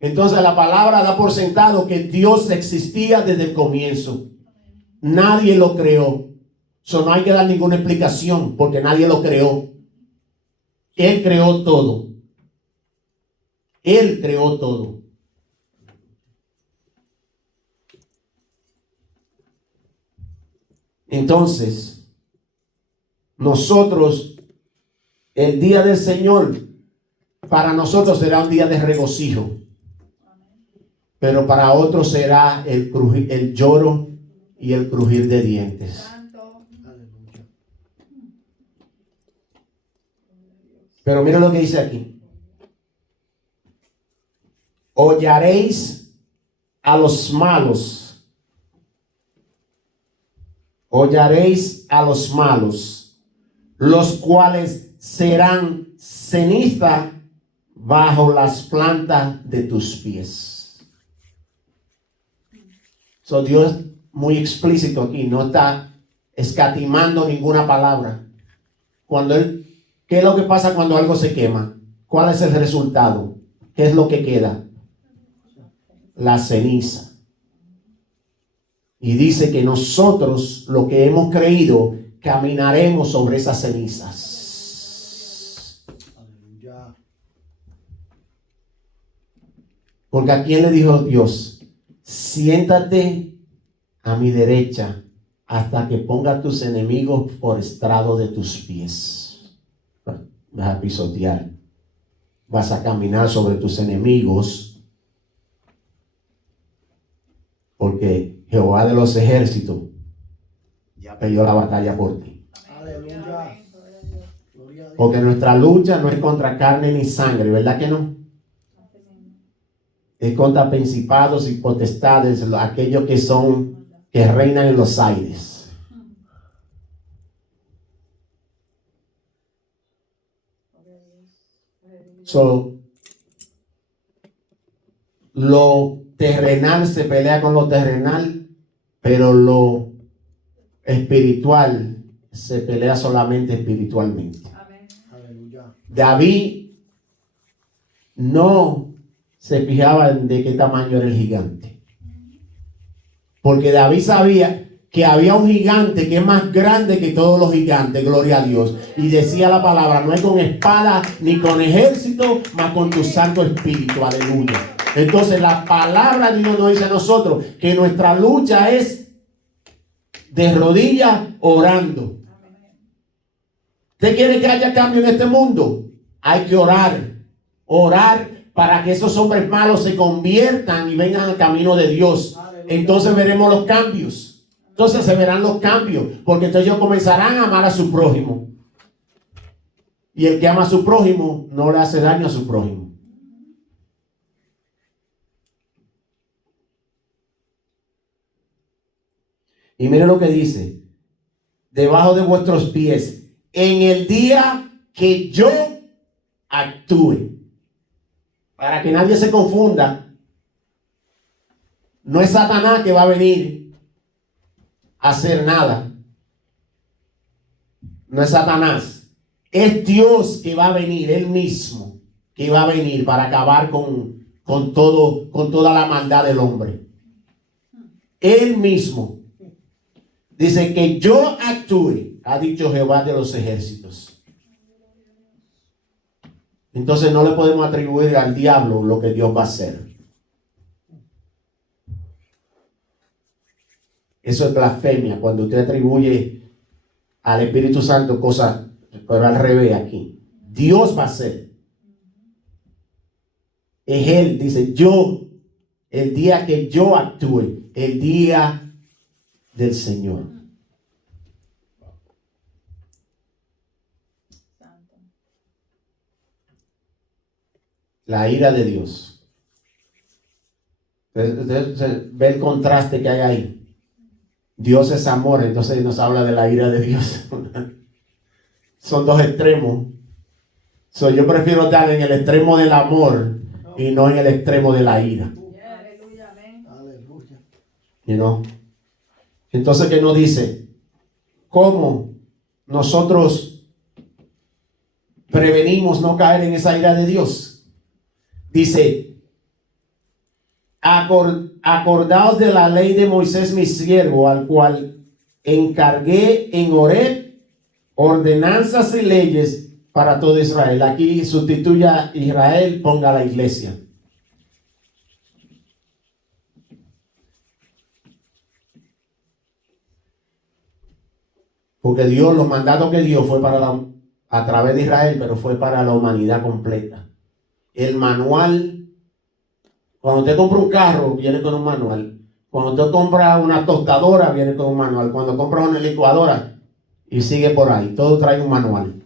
Entonces la palabra da por sentado que Dios existía desde el comienzo. Nadie lo creó. So, no hay que dar ninguna explicación porque nadie lo creó. Él creó todo. Él creó todo. Entonces, nosotros, el día del Señor, para nosotros será un día de regocijo. Pero para otros será el lloro y el crujir de dientes. Santo. Aleluya. Pero mira lo que dice aquí. Hollaréis a los malos. Hollaréis a los malos, los cuales serán ceniza bajo las plantas de tus pies. So, Dios muy explícito aquí, no está escatimando ninguna palabra. ¿Qué es lo que pasa cuando algo se quema? ¿Cuál es el resultado? ¿Qué es lo que queda? La ceniza. Y dice que nosotros, lo que hemos creído, caminaremos sobre esas cenizas. Aleluya. Porque ¿a quién le dijo Dios? Siéntate a mi derecha hasta que ponga tus enemigos por estrado de tus pies. Vas a pisotear. Vas a caminar sobre tus enemigos. Porque Jehová de los ejércitos ya peleó la batalla por ti. Aleluya. Amén. Gloria a Dios. Gloria a Dios. Porque nuestra lucha no es contra carne ni sangre, ¿verdad que no? Es contra principados y potestades, aquellos que reinan en los aires. So, lo terrenal se pelea con lo terrenal, pero lo espiritual se pelea solamente espiritualmente. Amén. Aleluya. David no se fijaba en de qué tamaño era el gigante, porque David sabía que había un gigante que es más grande que todos los gigantes, gloria a Dios, y decía la palabra, no es con espada ni con ejército, mas con tu Santo Espíritu, aleluya. Entonces la palabra de Dios nos dice a nosotros que nuestra lucha es de rodillas orando. ¿Usted quiere que haya cambio en este mundo? Hay que orar. Orar para que esos hombres malos se conviertan y vengan al camino de Dios. Entonces veremos los cambios. Entonces se verán los cambios. Porque entonces ellos comenzarán a amar a su prójimo. Y el que ama a su prójimo no le hace daño a su prójimo. Y mire lo que dice. Debajo de vuestros pies. En el día que yo actúe. Para que nadie se confunda. No es Satanás que va a venir a hacer nada. No es Satanás. Es Dios que va a venir, Él mismo, que va a venir para acabar con toda la maldad del hombre. Él mismo. Dice que yo actúe, ha dicho Jehová de los ejércitos. Entonces no le podemos atribuir al diablo lo que Dios va a hacer. Eso es blasfemia, cuando usted atribuye al Espíritu Santo cosas, pero al revés aquí. Dios va a hacer. Es Él, dice yo, el día que yo actúe, el día del Señor. Santo. La ira de Dios. Usted ve el contraste que hay ahí. Dios es amor, entonces nos habla de la ira de Dios. Son dos extremos. Yo prefiero estar en el extremo del amor y no en el extremo de la ira. Aleluya, amén. Aleluya. You know? Entonces, ¿qué nos dice? ¿Cómo nosotros prevenimos no caer en esa ira de Dios? Dice, acordaos de la ley de Moisés mi siervo, al cual encargué en Horeb ordenanzas y leyes para todo Israel. Aquí sustituya Israel, ponga la iglesia. Porque Dios, los mandatos que dio fue a través de Israel, pero fue para la humanidad completa. El manual, cuando usted compra un carro, viene con un manual. Cuando usted compra una tostadora, viene con un manual. Cuando compra una licuadora, y sigue por ahí, todo trae un manual.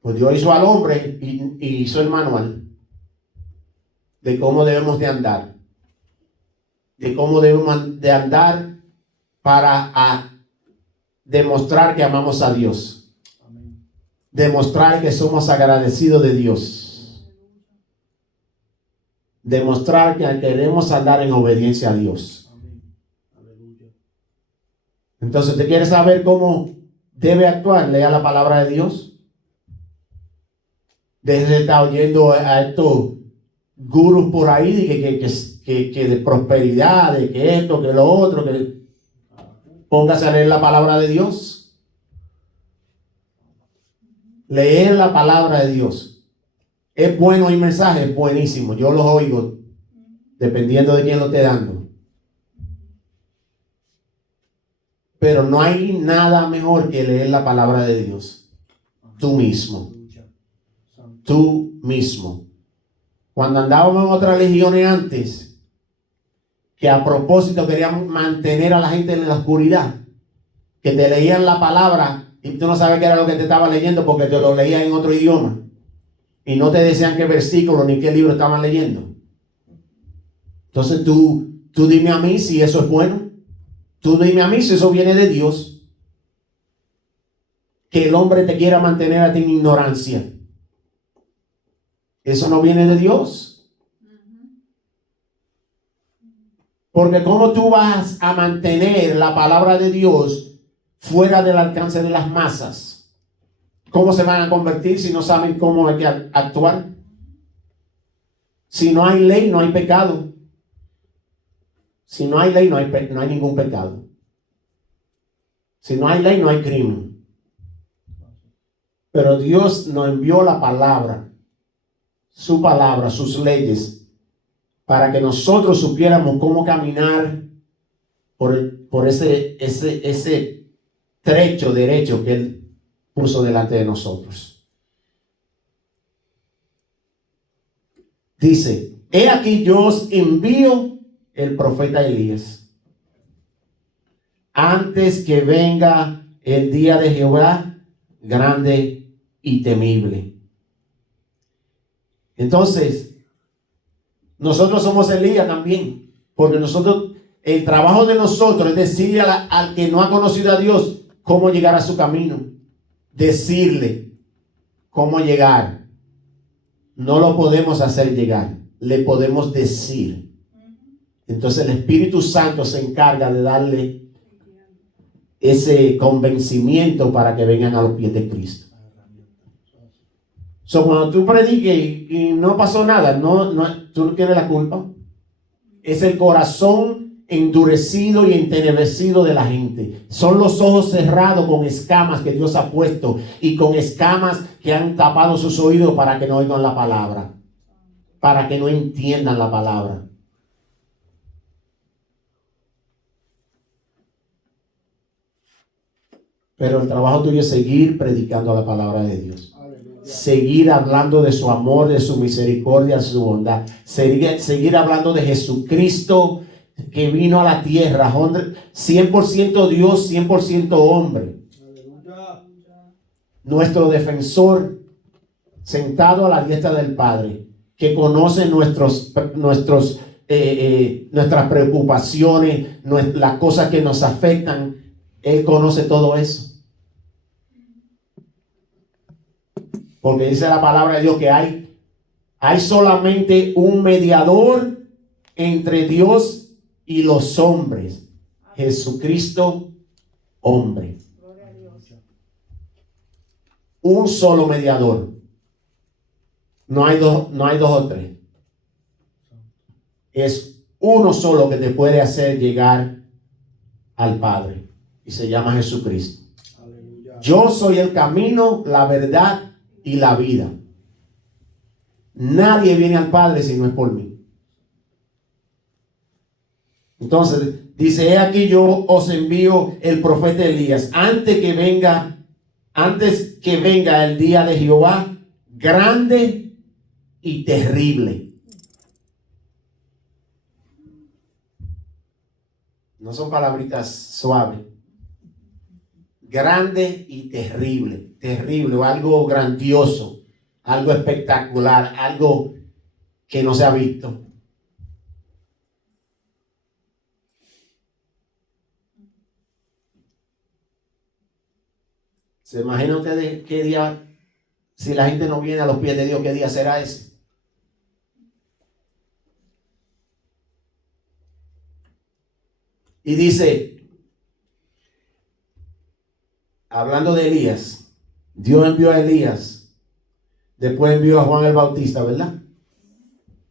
Pues Dios hizo al hombre y hizo el manual de cómo debemos de andar. De cómo debemos de andar para demostrar que amamos a Dios. Amén. Demostrar que somos agradecidos de Dios. Demostrar que queremos andar en obediencia a Dios. Amén. Aleluya. Entonces, ¿usted quiere saber cómo debe actuar? Lea la palabra de Dios. Deje de estar oyendo a estos gurús por ahí que de prosperidad, de que esto, que lo otro, que póngase a leer la palabra de Dios. Leer la palabra de Dios. Es bueno y mensaje, es buenísimo. Yo los oigo dependiendo de quién lo esté dando. Pero no hay nada mejor que leer la palabra de Dios. Tú mismo. Aleluya. Santo. Tú mismo. Cuando andábamos en otras religiones antes, que a propósito querían mantener a la gente en la oscuridad, que te leían la palabra y tú no sabes qué era lo que te estaba leyendo porque te lo leían en otro idioma y no te decían qué versículo ni qué libro estaban leyendo. Entonces tú dime a mí si eso es bueno. Tú dime a mí si eso viene de Dios. Que el hombre te quiera mantener a ti en ignorancia. Eso no viene de Dios. Porque ¿cómo tú vas a mantener la palabra de Dios fuera del alcance de las masas? ¿Cómo se van a convertir si no saben cómo hay que actuar? Si no hay ley, no hay pecado. Si no hay ley, no hay ningún pecado. Si no hay ley, no hay crimen. Pero Dios nos envió la palabra, su palabra, sus leyes, para que nosotros supiéramos cómo caminar por ese trecho derecho que Él puso delante de nosotros. Dice, he aquí yo os envío el profeta Elías, antes que venga el día de Jehová grande y temible. Entonces, nosotros somos Elías también, porque nosotros, el trabajo de nosotros es decirle al que no ha conocido a Dios cómo llegar a su camino, decirle cómo llegar. No lo podemos hacer llegar, le podemos decir. Entonces el Espíritu Santo se encarga de darle ese convencimiento para que vengan a los pies de Cristo. Cuando tú prediques y no pasó nada, tú no tienes la culpa. Es el corazón endurecido y entenebrecido de la gente. Son los ojos cerrados con escamas que Dios ha puesto y con escamas que han tapado sus oídos para que no oigan la palabra, para que no entiendan la palabra. Pero el trabajo tuyo es seguir predicando la palabra de Dios. Seguir hablando de su amor, de su misericordia, de su bondad. Seguir hablando de Jesucristo que vino a la tierra, 100% Dios, 100% hombre. Aleluya. Nuestro defensor sentado a la diestra del Padre, que conoce nuestras preocupaciones, las cosas que nos afectan. Él conoce todo eso. Porque dice la palabra de Dios que hay solamente un mediador entre Dios y los hombres. Jesucristo, hombre. Gloria a Dios. Un solo mediador. No hay dos o tres. Es uno solo que te puede hacer llegar al Padre, y se llama Jesucristo. Aleluya. Yo soy el camino, la verdad y la vida. Nadie viene al Padre si no es por mí. Entonces dice: he aquí yo os envío el profeta Elías antes que venga el día de Jehová grande y terrible. No son palabritas suaves. Grande y terrible. Terrible, o algo grandioso, algo espectacular, algo que no se ha visto. ¿Se imagina ustedes qué día, si la gente no viene a los pies de Dios, qué día será ese? Y dice, hablando de Elías, Dios envió a Elías, después envió a Juan el Bautista, ¿verdad?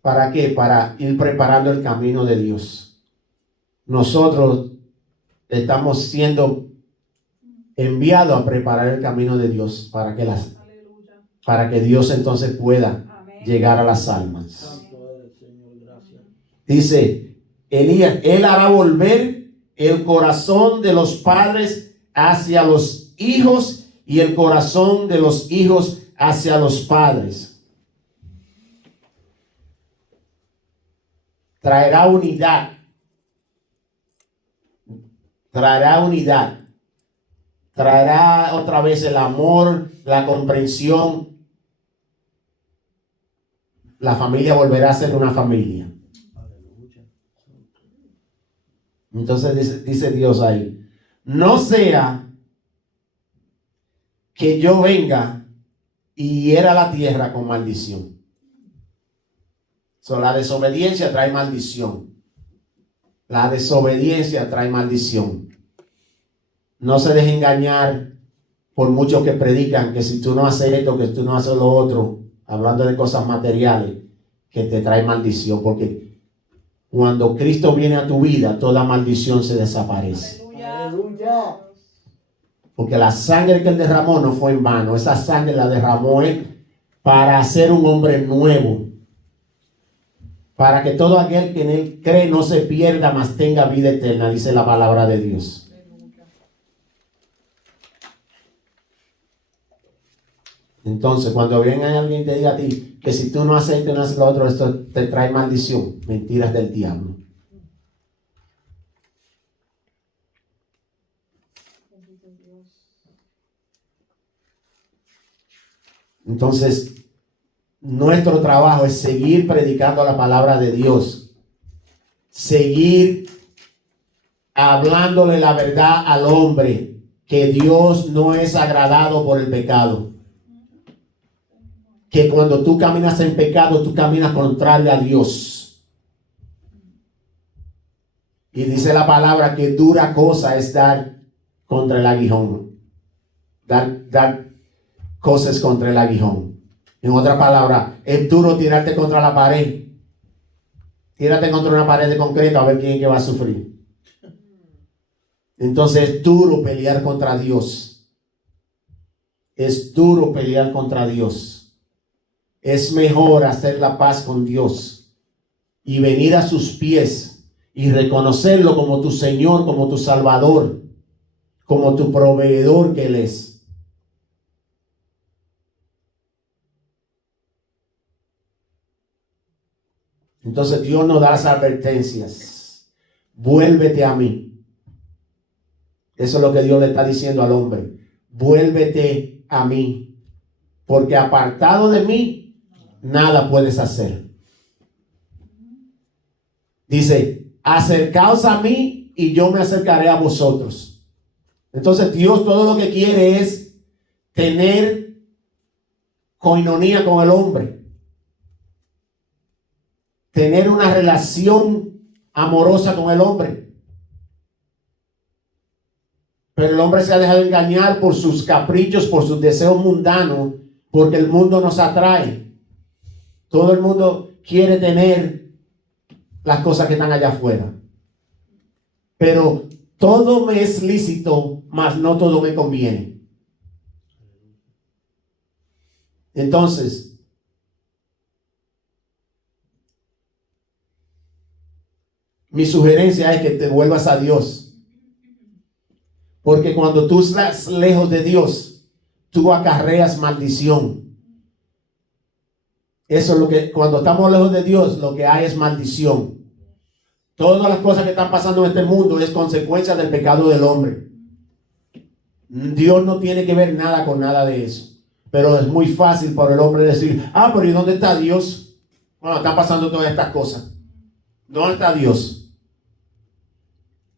¿Para qué? Para ir preparando el camino de Dios. Nosotros estamos siendo enviados a preparar el camino de Dios para que Dios entonces pueda Amén. llegar a las almas. Santo eres, Señor, gracias. Dice Elías, él hará volver el corazón de los padres hacia los hijos y el corazón de los hijos hacia los padres. Traerá unidad. Traerá unidad. Traerá otra vez el amor, la comprensión. La familia volverá a ser una familia. Aleluya. Entonces dice Dios ahí: no sea que yo venga y hiera la tierra con maldición. La desobediencia trae maldición. La desobediencia trae maldición. No se deje engañar por muchos que predican que si tú no haces esto, que tú no haces lo otro, hablando de cosas materiales, que te trae maldición. Porque cuando Cristo viene a tu vida, toda maldición se desaparece. Aleluya. Porque la sangre que Él derramó no fue en vano. Esa sangre la derramó Él para hacer un hombre nuevo. Para que todo aquel que en Él cree no se pierda, mas tenga vida eterna, dice la palabra de Dios. Entonces, cuando venga alguien y te diga a ti que si tú no haces esto y no haces lo otro, esto te trae maldición, mentiras del diablo. Entonces, nuestro trabajo es seguir predicando la palabra de Dios, seguir hablándole la verdad al hombre, que Dios no es agradado por el pecado. Que cuando tú caminas en pecado, tú caminas contrario a Dios. Y dice la palabra que dura cosa es dar contra el aguijón. Dar cosas contra el aguijón. En otra palabra, es duro tirarte contra la pared. Tírate contra una pared de concreto a ver quién es que va a sufrir. Entonces es duro pelear contra Dios. Es duro pelear contra Dios. Es mejor hacer la paz con Dios y venir a sus pies y reconocerlo como tu Señor, como tu Salvador, como tu proveedor que Él es. Entonces Dios nos da las advertencias. Vuélvete a mí. Eso es lo que Dios le está diciendo al hombre. Vuélvete a mí. Porque apartado de mí, nada puedes hacer. Dice, acercaos a mí y yo me acercaré a vosotros. Entonces Dios todo lo que quiere es tener coinonía con el hombre. Tener una relación amorosa con el hombre. Pero el hombre se ha dejado engañar por sus caprichos, por sus deseos mundanos, porque el mundo nos atrae. Todo el mundo quiere tener las cosas que están allá afuera. Pero todo me es lícito, mas no todo me conviene. Entonces, mi sugerencia es que te vuelvas a Dios. Porque cuando tú estás lejos de Dios, tú acarreas maldición. Eso es lo que, cuando estamos lejos de Dios, lo que hay es maldición. Todas las cosas que están pasando en este mundo es consecuencia del pecado del hombre. Dios no tiene que ver nada con nada de eso. Pero es muy fácil para el hombre decir, pero ¿y dónde está Dios? Bueno, están pasando todas estas cosas. ¿Dónde está Dios?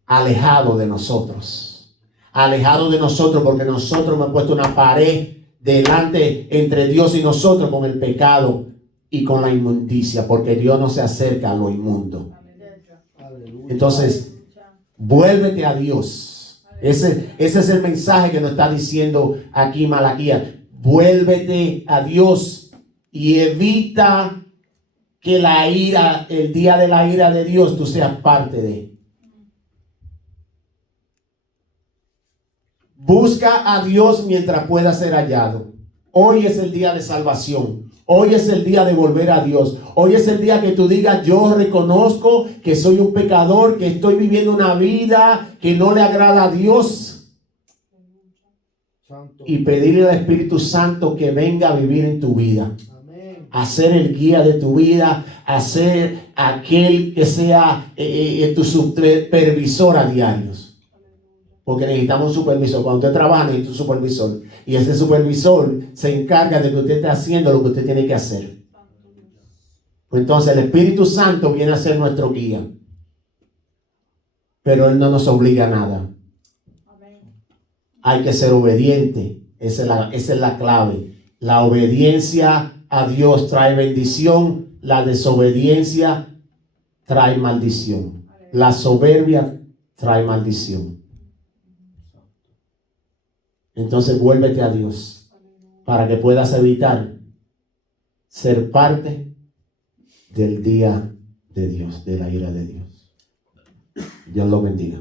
Alejado de nosotros. Alejado de nosotros porque nosotros hemos puesto una pared delante entre Dios y nosotros con el pecado y con la inmundicia, porque Dios no se acerca a lo inmundo. Aleluya. Entonces, vuélvete a Dios. Ese es el mensaje que nos está diciendo aquí Malaquías. Vuélvete a Dios y evita que la ira, el día de la ira de Dios, tú seas parte de. Busca a Dios mientras pueda ser hallado. Hoy es el día de salvación. Hoy es el día de volver a Dios. Hoy es el día que tú digas, yo reconozco que soy un pecador, que estoy viviendo una vida que no le agrada a Dios. Santo. Y pedirle al Espíritu Santo que venga a vivir en tu vida. Amén. A ser el guía de tu vida, a ser aquel que sea tu supervisor a diarios. Porque necesitamos un supervisor. Cuando usted trabaja necesita un supervisor. Y ese supervisor se encarga de que usted esté haciendo lo que usted tiene que hacer. Entonces el Espíritu Santo viene a ser nuestro guía. Pero Él no nos obliga a nada. Hay que ser obediente. Esa es la clave. La obediencia a Dios trae bendición. La desobediencia trae maldición. La soberbia trae maldición. Entonces vuélvete a Dios para que puedas evitar ser parte del día de Dios, de la ira de Dios. Dios lo bendiga.